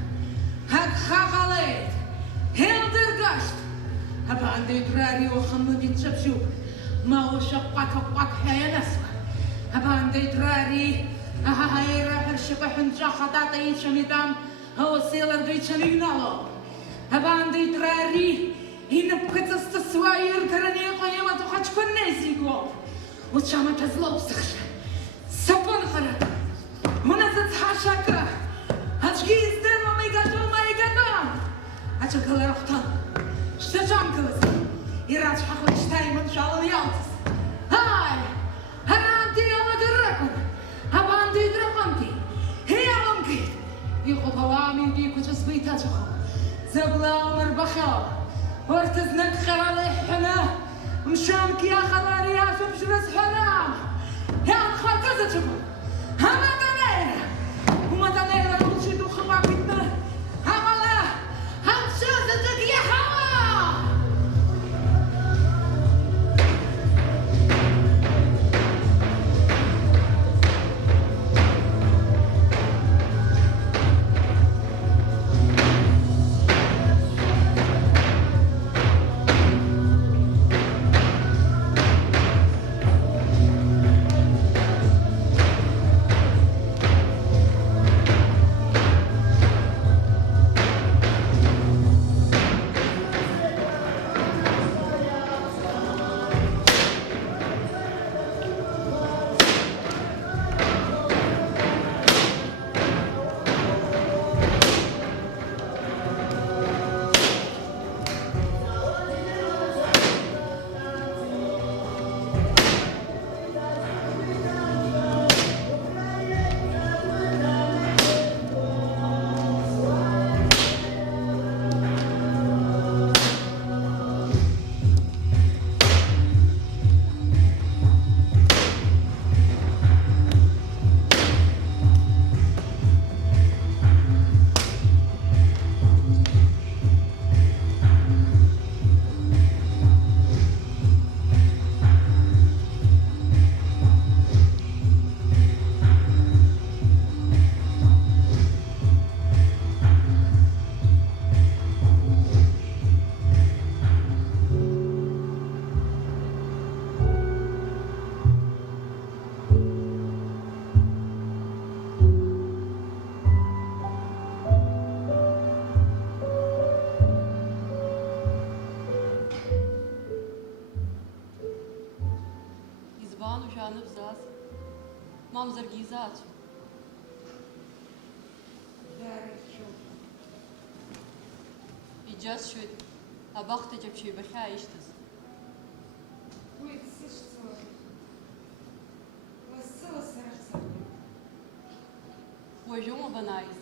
Хак хахалет. Хелдергашт. Абанди трарио хамудит шапшу. Мао шапака пак хенасва. Абанди трари. Ахаира хершипахен жахатата ичамидам. Аосилар дичалинало. Абанди трари. Инапката своир таране коема то хачконезиго. Учама тазловсахша. Сапон хара. Munazat hashaka. Hachgiz dem omegatom. Achakala rohtan. Shtajamkos. Irach hakot shtayman shalaliyantis. Hai. Haranti alagarakon. Habandi drakanti. Hiyalamki. Yukotawami dikuchas vitachakho. Zabla marbakha. Wartaznak kharale hana. Mshamki akhalari asham shras hana. Yan khatazachakho. Matanera luzit do gemakte. Hamala. Hamsa de Yahwa. Mam zargizat. İcaz şöyle. Abakta cep şey bakha iştiz. анаиз.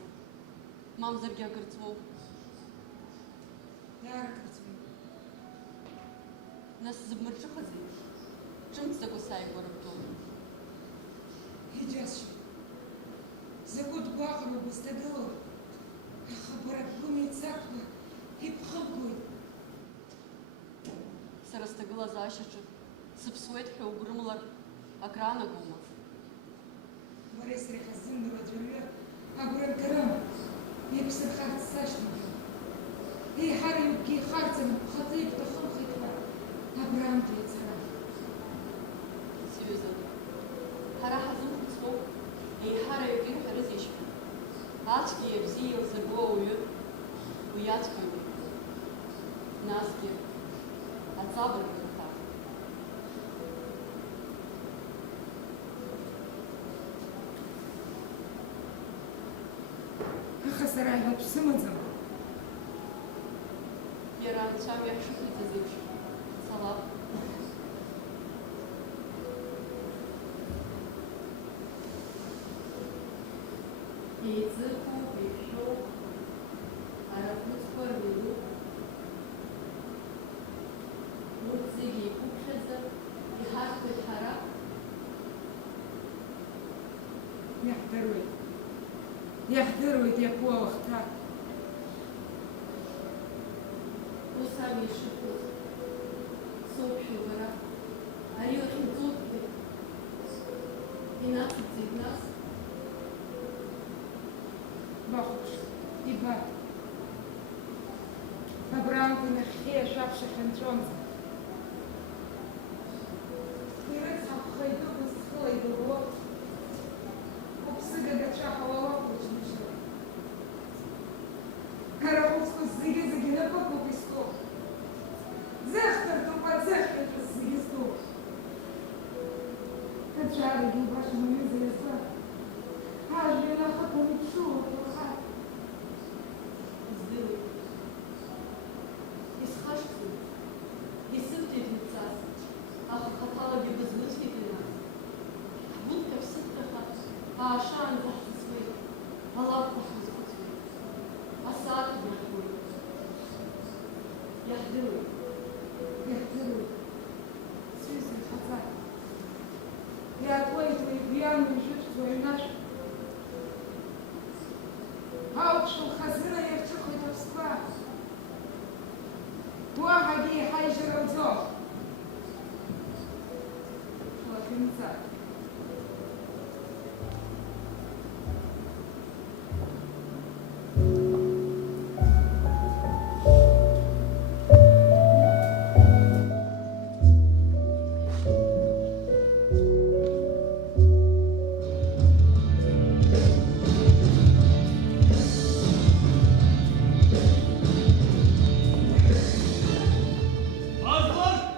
Мамзаргьы акырҵуоуп. Иааркырҵәеит. Нас зыбмырҿыхазеи? Ҿымҭӡакәа сааигәарабтәуп. Иџьасшьоит. Закәытә гәаҟроу бысҭагылоу. Аха бара бгәы мицакәа ибхыбгоит. Сара сҭагылазаашьаҿы сыԥсуеит ҳәа угәрымлар акраанагома? Бареи сареи ҳаззымдыруа аӡәырҩы агәра нгарым. Иԥсырхарц сашьҭамлан. Еиҳараҩыкгьы ихарҵаны бхаҭа ибҭахымхеит ҳәа абраамҭеит сара. Сҩыза, ҳара ҳазымхәыцуоу еиҳараҩык ирҳәарызеишь? Ацәгьеи абзиеи илзырго ауаҩы уи иаҵәҟьоуп. Насгьы аҵабырг рҭак. Аха сара аиҳаб сымаӡам. Иара анцәа мҩак шықәиҵаз еиԥш салап. Еиҵыхуп, еишәоуп, арахәыцқәа рҩуп. Урҭ зегьы еиқәыԥхьаӡа иҳарҭоит ҳара. Иаҳдыруеит. Иаҳдыруеит иакәу алахҭа. Ус ами ишыҟоу. Соуԥшәыл бара. Ари лахьынҵоуп. Инациҵеит нас. Бахәаԥш, ибар. Абраамҭа нахьхьи ашәаԥшь ахьынҵәонӡа. Ирыцҳахәха идәықәыз ҵхыла идырбо. Уԥсы гагацәа ҳауалоуп уҷныжьуа. Арахәыцқәа зегьы напыҟоуп изку. Зыхҭартоуп аӡыхьаҿы зегьы зтәу. Аҿарагьы убаша мҩыза иазы. Ажәҩан ахаҭа мыԥшуоуп илхар. Издыруеит. Исхашҭуеит. Исывҭеит мцас. Аха хаҭалагьы бызмыцәеит нас. Ҳгәыдҟьа ԥсыҭҟьаха аашаанӡа ҳзыцуеит. Алакәқәа ҳрызхәыцуеит. Асааҭ иаргоит. Иаҳдыруеит. Иаҳдыруеит. Сҩыза ихаҭа. Иаатуеит уи игәиамҩа ижыцәӡоу аҩнашә. Алԥшыл хазына иарҿыхоит аԥсқәа. Уаҳагьы иҳаижьраӡом. Лахьынҵа. Азбар!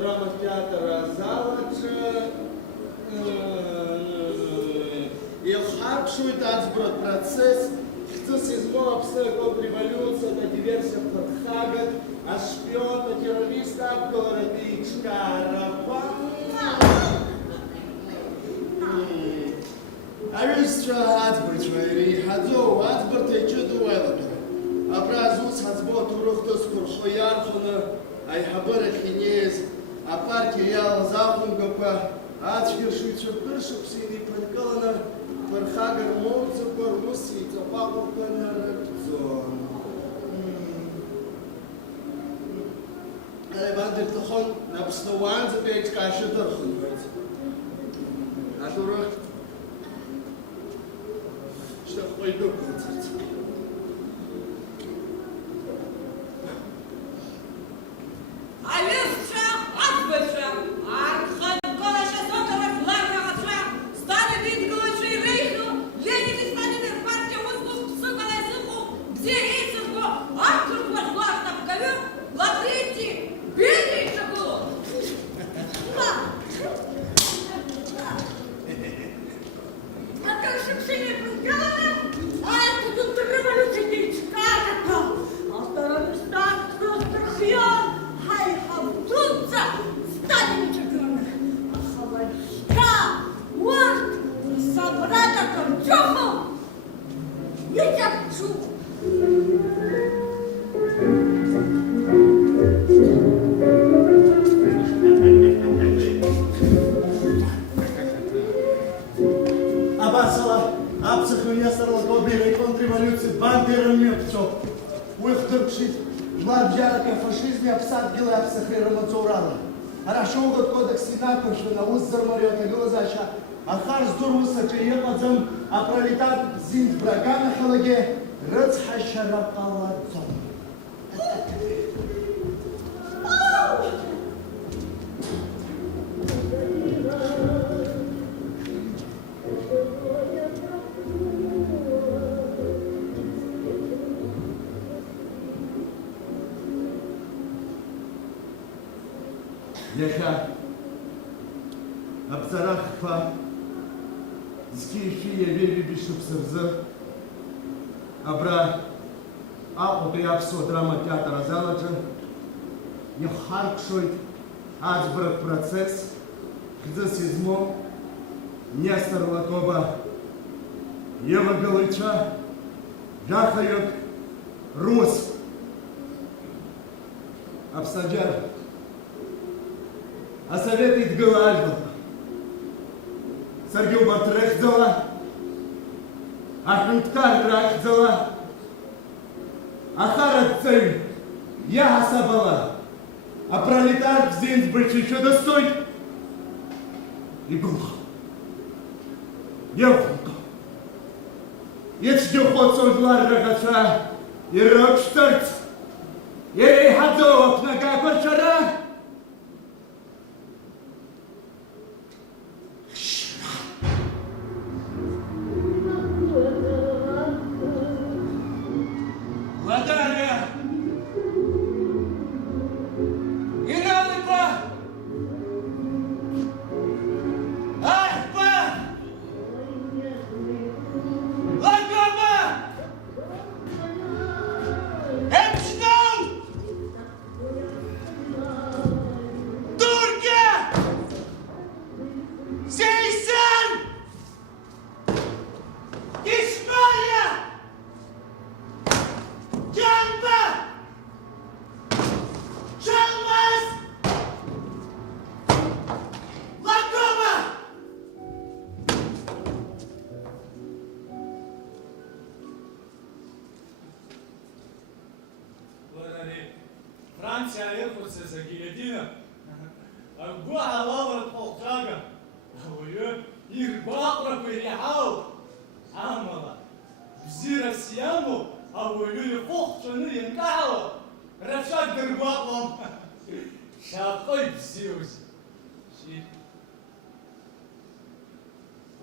драмтеатра залаҿы илхарԥшуеит аӡбратә процесс, хьӡыс измоу Аԥсны агоуп револиуциатә адиверсиақәа рхагатә, ашпионтә, атеррористтә аԥгыларатәи иҿкаарақәа. Аҩызцәа аӡбаҩцәа иреиҳаӡоу аӡбарҭа иҷыдоу аилатәара. Абра зус ҳаӡбо аҭоурых ҭызқәа рхы иархәаны аиҳабырахь инеиз апартиа иалаз ахәымгақәа ацәгьаршыҩцәа ршықәса инеиԥынкыланы фырхага рмоуцақәа рус еиҵаҟәаҟәақәа нарыгӡон. Иван дырҭахон Аԥсны уаанӡатәи аиҿкаашьа дырхынҳәырц. Аҭоурых шьҭахьҟа идәықәлҵарц. Аҩызцәа, аӡбаҩцәа, архангылашьа зоуҭарак ларрағацәа, Сталин идгылаҩцәа иреиӷьу, Ленин Сталин рпартиа усқәак ԥсыҟала изыҟоу, бзиа еицырбо ақырҭуа жәлар рнапхгаҩы Лаврентий Берия иҿагылоуп. Акыршықәса инеиԥынкыланы аиҭагылтә револиуциатә иҿкаарақәа, атеррористтә рхио ҳаиҳаб дуӡӡа Сталин иҿагыланы, аха уажәшьҭа урҭ рсабратақәа рҿыхо иҵаԥҽуп. Абасала аԥсахҩы иасырлатәоу абеиа контрреволиуциатә бандера мҩаԥҵәоуп. Уи хҭырԥшит жәларбжьарак афашизми аԥсадгьыли аԥсахреи рымаҵурала. Ара ашоуратә кодекс инақәыршәын аус зырмариоу аҭагылазаашьа ахар здуру усаҿы иҟаӡам апролетар зинтбра аганахьалагьы рыцҳашьара ҟалаӡом. Иахьа абзарахқәа зқьи-шәи иаҩеиҩыби шықәса рзы абра Аҟәатәи аԥсуа драматә театр азалаҿы ихаркшоит аӡбратә процесс, хьӡыс измоу Нестор Лакоба иавагылаҩцәа жәахаҩык рус аԥсаџьар Асовет идгыла ажәлақәа. Саргьы убарҭ рыхьӡала, аҳәынҭқарра ахьӡала, ахарадҵаҩ иаҳасабала, апролетартә зинтбаҩцәа ишәадасҵоит. Игәымха, иахәымга, ицәгьахәыцуа жәлар раӷацәа ирықәшәҵарц, иреиҳаӡоу аԥнагақәа ршәара. Франция аирхәыцра загильотина, агәы ҳалаларҭәо лҿага, ауаҩы иргәаҟрақәа иреиҳауп. Амала, бзиарас иамоу ауаҩы ихәы хҵәаны ианкаҳауа, рацәак дыргәаҟуам. Шаҟа ибзиоузеи.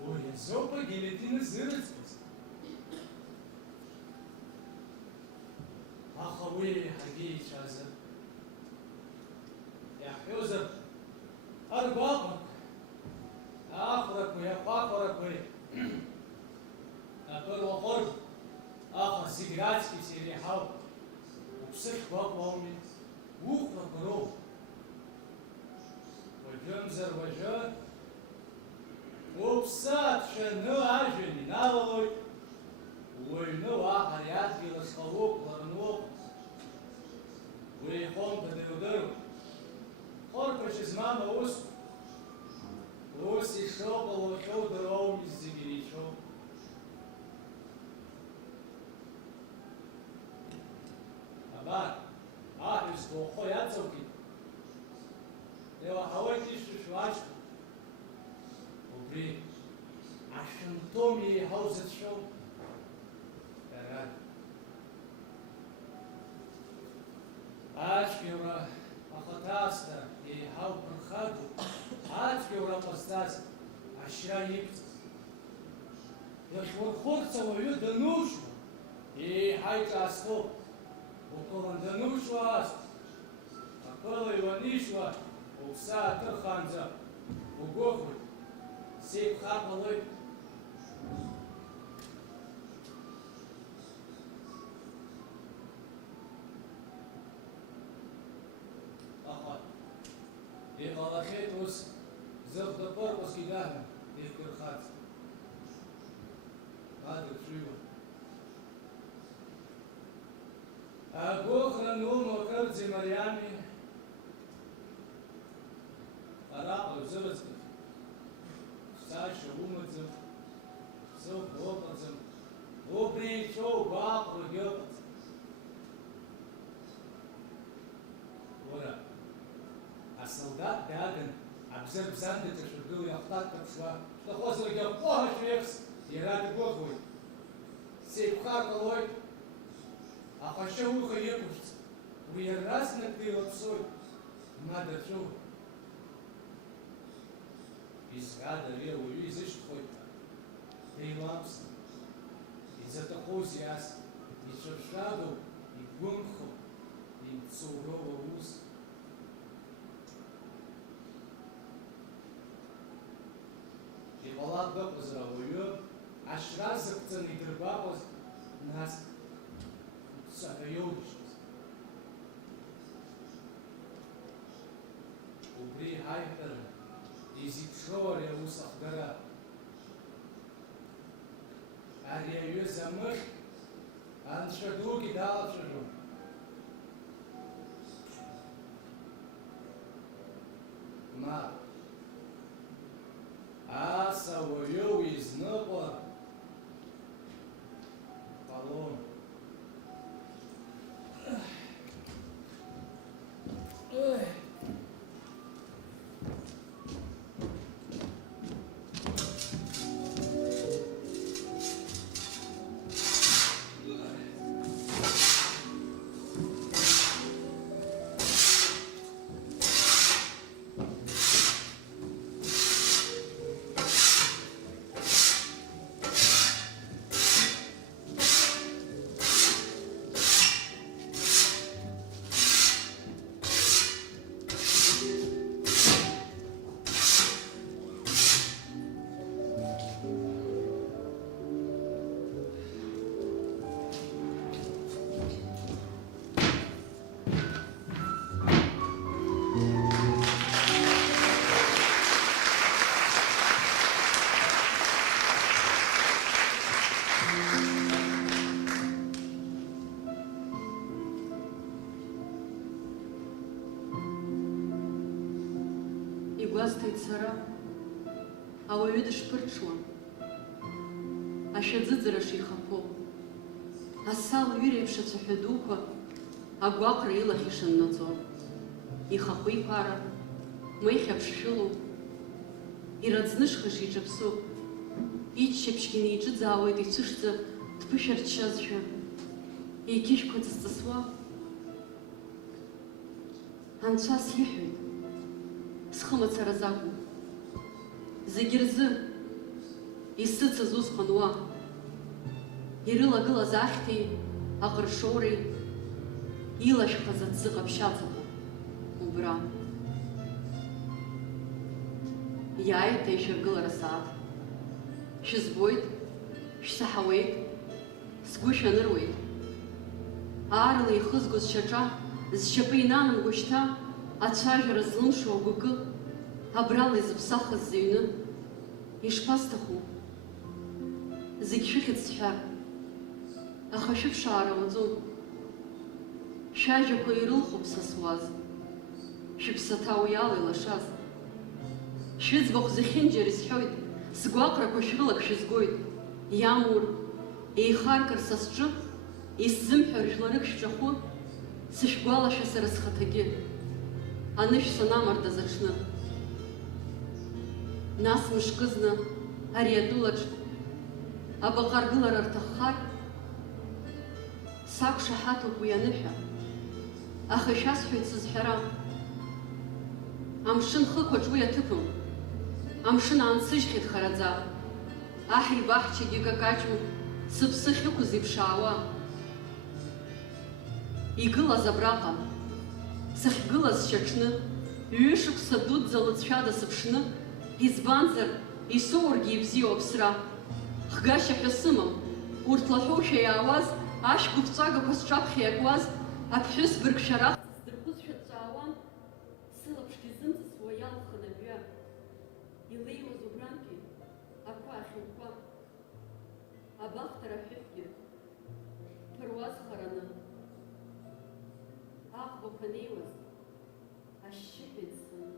Уи азоуп агильотина зырыӡбаз. Аха уи еиҳагьы еицәазар. Иаҳҳәозар, Арбабак. Ахракуи, ахракуи. Аперлохор. Аха Зиградский сериал. Упсых бабами. Ухра коров. Вожен зарвожен. Упсат шену ажени наволой. Уйну ахарят гилосхолук ларнук. Уйхон кадеудеру. Хорпаш из мама ус. Ус и шо дорогу из Зигиричо. Абар, ахис дохо яцоки. Лева хавайти шушвачку. Убри, ашантоми хаузет шо. Тарад. Ашкиура, ахатаста и хау прхаду. Ашкиура постас, ашра ипц. Яхурхурца вою данушу. И хайка асто. Уколан данушу аст. Акола Иванишва, Укса Таханза, Угохуй, Сейб Хапалой. Аха, и Аллахетус, Завдапар Паскидахна, и Кирхат. Надо Шива. А Гохра Нума Кърдзи Мариями, Арапа Зырцких, Саша Умыцев, Сыл Хлопацев, Убри Шоу Бапру Гёпац. Ора, а солдат Даган, обзер Бзандыта, что был яхтат как шла, что хозер Гёпога Швекс, и рады Гохвой. Сейбхар Колой, а хочу ухо епушц, вы раз на ты отцой, надо чего. Из рада веру и языч твой-то, ты ламса, и за тахозиас, и шершаду, и гунху, и цурова уз. И палатка поздравую, аж раз закцанный дырбабоз нас сагаёвичность. Убри хайпер, и зипшоря усахгара. Арьяю замых, аншадуги далчажу. Ма. Аса воёу из нопла. Полон. Ой. Игәасҭеит сара, ауаҩы дышԥырҽуам, ашәаӡыӡара шихаԥоу, асал ҩыреиԥш ацәаҳәа дуқәа, агәаҟра илахь ишыннаҵо, ихахәы иԥара, ма ихьаԥшшәылоу, ираӡнышха шиҿаԥсоу, иччаԥшьгьы неиҿыӡаауеит ицәышӡа дԥышәарччазшәа, иқьышәқәа ҵысҵысуа. Анцәа сиҳәоит, схымацара закәым, зегьы рзы исыцыз усҟан уа, ирылагылаз ахьҭеи, аҟыршоуреи, илашәхаз аҭӡы ҟаԥшьаҵаҟа, убра. иааит аишьаргылара сааҭ. Шәызбоит, шәсаҳауеит, сгәы шәаныруеит. Аарла ихызгоз шьаҿа, зшьапы инанамго шьҭа, ацәажәара злымшо агәыкы, абрала изыԥсахыз зыҩны, ишԥасҭаху? Зегь шәыхьыӡ сҳәар, аха шәыԥшаара уаҵоуп. Шәажәақәа ирылхуп сасуаз, шәыԥсаҭа уи ала илашаз. Шәыӡбахә зехьынџьар исҳәоит, сгәаҟрақәа шәрылак шәызгоит. Иамур, еихаркыр са сҿы, исзымҳәар жәларык шәҿахәы, сышәгәалашәа сара схаҭагьы, анышә санамардаз аҽны. Нас мышкызны, ари атәылаҿ, абаҟа аргылара рҭаххар, сақәшаҳаҭуп уи аныҳәа, аха шәасҳәоит сызҳәара. Амшын хықәаҿ уи аҭыԥым, амшын аансыжьхьеит хараӡа, аҳ ибаҳчагьы какаҷу, сыԥсы ахьықәыз иԥшаауа. Игылаз абраҟа, сахьгылаз шьаҽны, ҩышықәса дуӡӡа лыҵшәада сыԥшны, избанзар, исоургьы ибзиоу аԥсра. Хгашьа ҳәа сымам, урҭ лаҳәоушәа иаауаз, ашәгәыԥҵәагақәа сҿаԥхьа иакуаз, аԥҳәыс бырг шәарах сдырхәызшәа дҵәаауан, сылаԥшгьы зымҵысуа иалхан абҩа. Илеиуаз убрантәи, ақәа ахьынқәа, абахҭара аҳәыҳәгьы, ԥыруаз хараны. Аӷбақәа неиуаз, ашьшьыҳәа иӡсаны.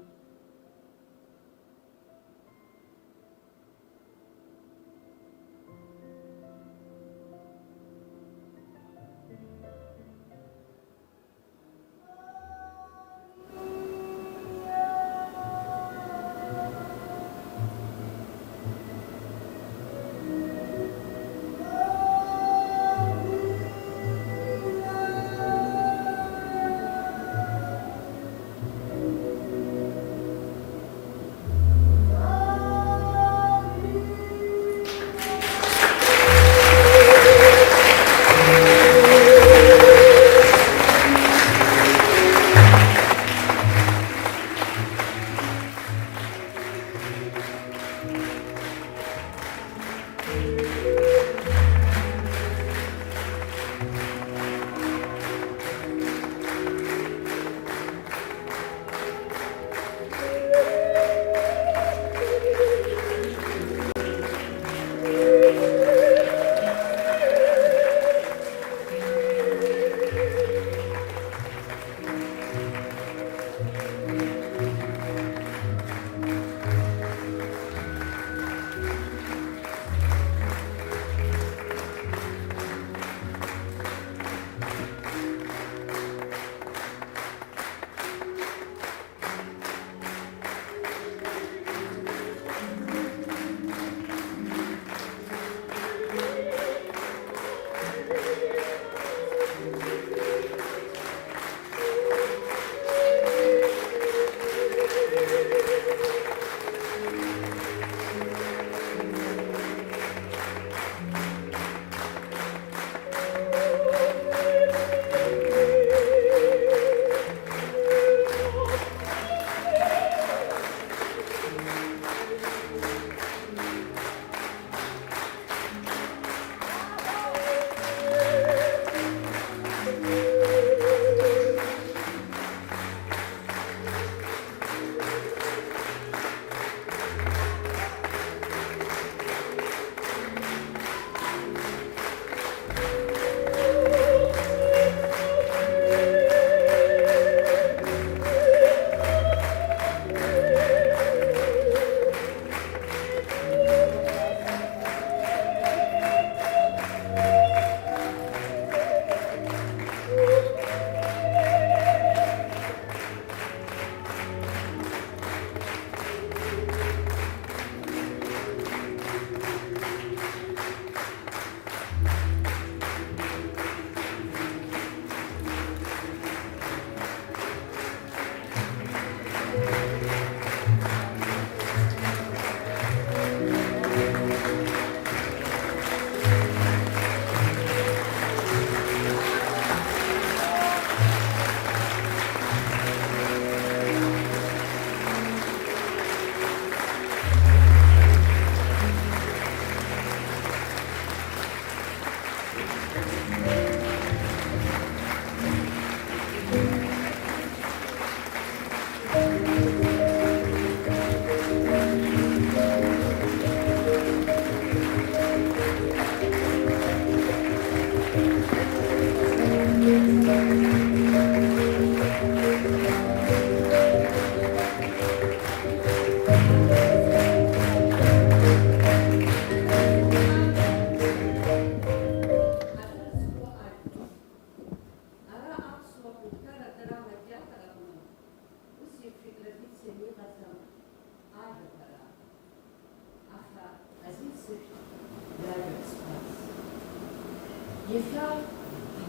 Иахьа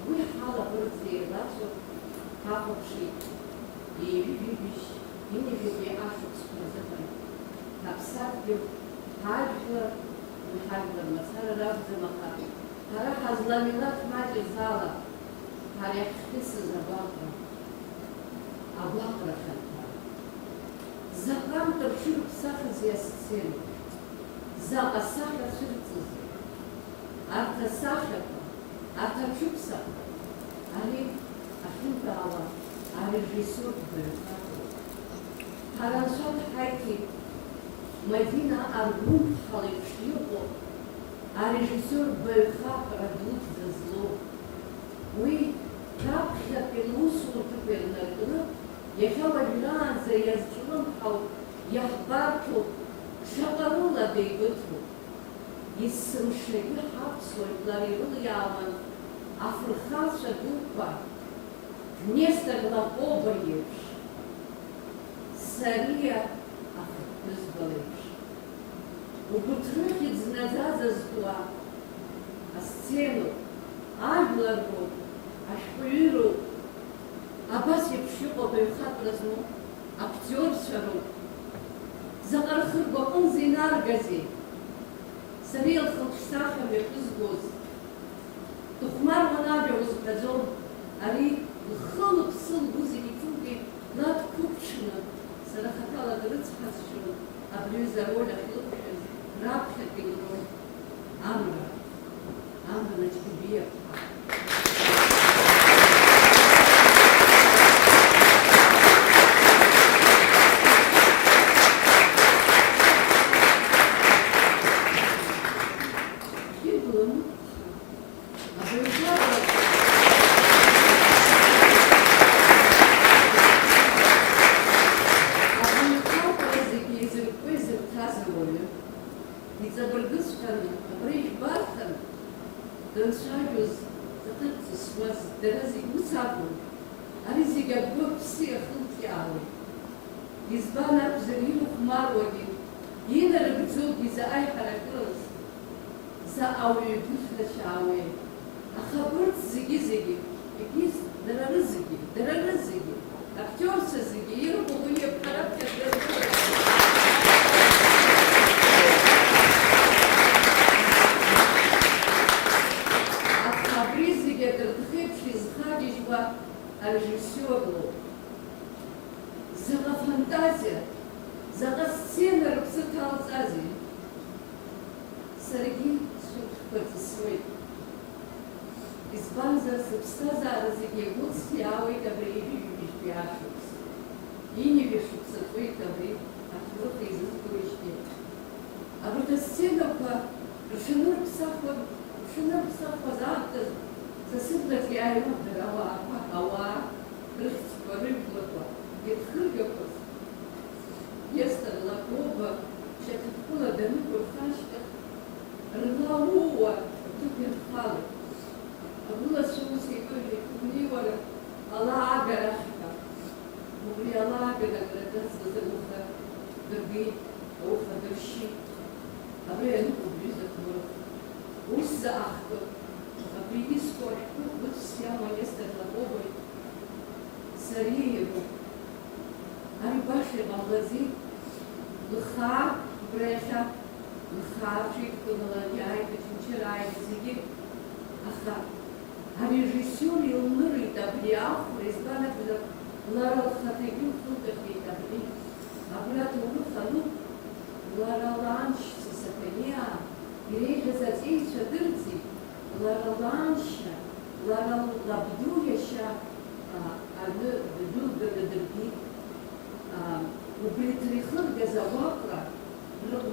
уи ҳала бырӡа еилацәоуп ҳахәаԥшит еиҩи-ҩыбжь инажәитәи ашықәсқәа рзыҳәан. Ҳаԥсадгьыл, ҳажәлар, уи ҳажәлар мацара ракәӡам, аха ҳара ҳазламилаҭ маҷыз ала ҳара иаҳхьысыз агәаҟра хьанҭа. Заҟантә рҽырԥсахызеи асцена, заҟа сахьа цәырҵызеи. Арҭ асахьақәа, арҭ аҽыԥсақәа, ари ахьынтәаауа арежиссиортә баҩхатәроуп. Ҳара анцәа дҳаиҭеит Мадина Аргәынԥҳа леиԥш иҟоу арежиссиортә баҩхатәра дуӡӡа злоу. Уи раԥхьатәи лусурҭақәа ирнаркны иахьа уажәраанӡа иазҿлымҳау, иаҳбарҭоу шаҟа рыла деибыҭоуп. Есымшагьы ҳаԥсуа жәлар ирылиаауан афырхацәа дуқәа Днестр Лакоба иеиԥш, Сариа ахаԥҳәызба леиԥш. Убарҭ рыхьӡ наӡаӡазкуа асценоуп, ажәлароуп, ашәҟәыҩыроуп, абас еиԥш иҟоу абаҩхатәра змоу актиорцәароуп. Заҟа рхыргәа аҟынӡа инаргазеи Сариа лхылҿсахьа мҩаԥызгоз. Дыхәмаруан ажәа узҳәаӡом, ари лхы-лыԥсы лгәы зегьы иҭылгеит ладқәыԥҽны, сара хаҭала дрыцҳасшьон абри аҩыза ароль ахьлықәшәаз раԥхьатәи лроль Амра Наҷкәыбиаԥҳа. Дынцәажәоз заҟырҵысуаз дара зегьы ус акәын, ари зегьы агәы-аԥсы иахылҿиаауеит. Избан акәзар ирыхәмаруагьы, инарыгӡогьы заҟа иҳаракырыз, заҟа ауаҩы дыхьрашьаауеи. Аха абарҭ зегьы, егьыс дара рызегьы, актиорцәа зегьы ирҟоу уи аԥхараԥхьа арежиссиорлоуп. Заҟа фантазиа, заҟа сцена рыԥсы ҭалҵазеи. Саргьы сшәҟәқәа ҵысуеит. Избанзар сыԥсҭазаара зегьы игәыҵхьаауеит абри еиҩи-ҩыбжьтәи ашықәс. Инажәи шықәсатәуеит абри аҭоурых еизызгоижьҭеи. Абарҭ асценақәа рҽанырԥсахуаз аамҭаз сасырҭаҿ иааиуан дара ауаа рыхьӡқәа, рыжәлақәа ирхыргақәаз. Нестор Лакоба шьаҭыԥкыла данықәырха ашьҭахь рыла ууа аҭыԥ ирхалеит. Агәылацәа ус еиԥыржәеит, убри уара ала агарахь ҳәа. Убри ала аганагра дацлаз ауха дыргеит, ауха дыршьит. Абри аныҟоу бҩыза ҭоурых. Ус заҟахтәы абри изқәа ашәҟәы ҟәыҵс иамоу Нестор Лакобеи Сариа иароуп. Ари баша иҟамлази, лхаа убра иахьа лхаа ҽеидкылала иааит, очамчыра ааит зегьы. Аха арежиссиор илнырит абри ахәра, избан акәзар лара лхаҭагьы лхылгахьеит абри. Абри аҭоурых ану лара ланшьца Сафониа иреиӷьыз аҵеицәа дырӡит. Лара ланшьа, лара лабду иашьа аҩны ддәылганы дырбит. Убри дырихыргаз ауапра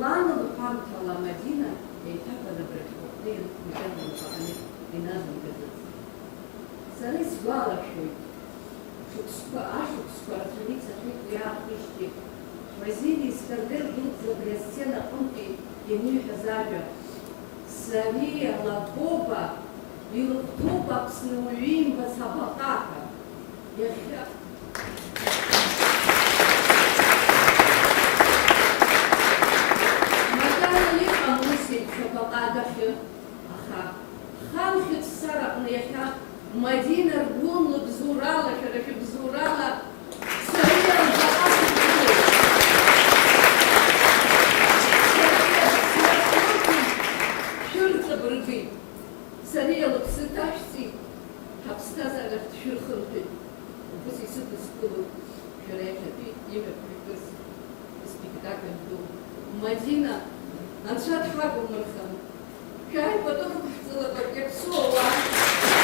лан лҳәамҭала Мадина еиҭаганы абрахьҟаҟны ианхәыҷаны иназымгазыц. Сара исгәалашәоит, ашықәсқәа рацәаны ицахьеит уи аахижьҭеи Василий Искандер дуӡӡа абри асцена аҟынтәи ианиҳәаз ажәа. Сариа Лакоба илыхәҭоуп Аԥсны уаҩы иимбац абаҟа ҳәа. Иахьа макьана иҟам ус еиԥш абаҟа адәахьы, аха ҳамхьыӡ сара акаканту. Мадина, аншат хабу мырхан. Кай потом хотела бы как сова.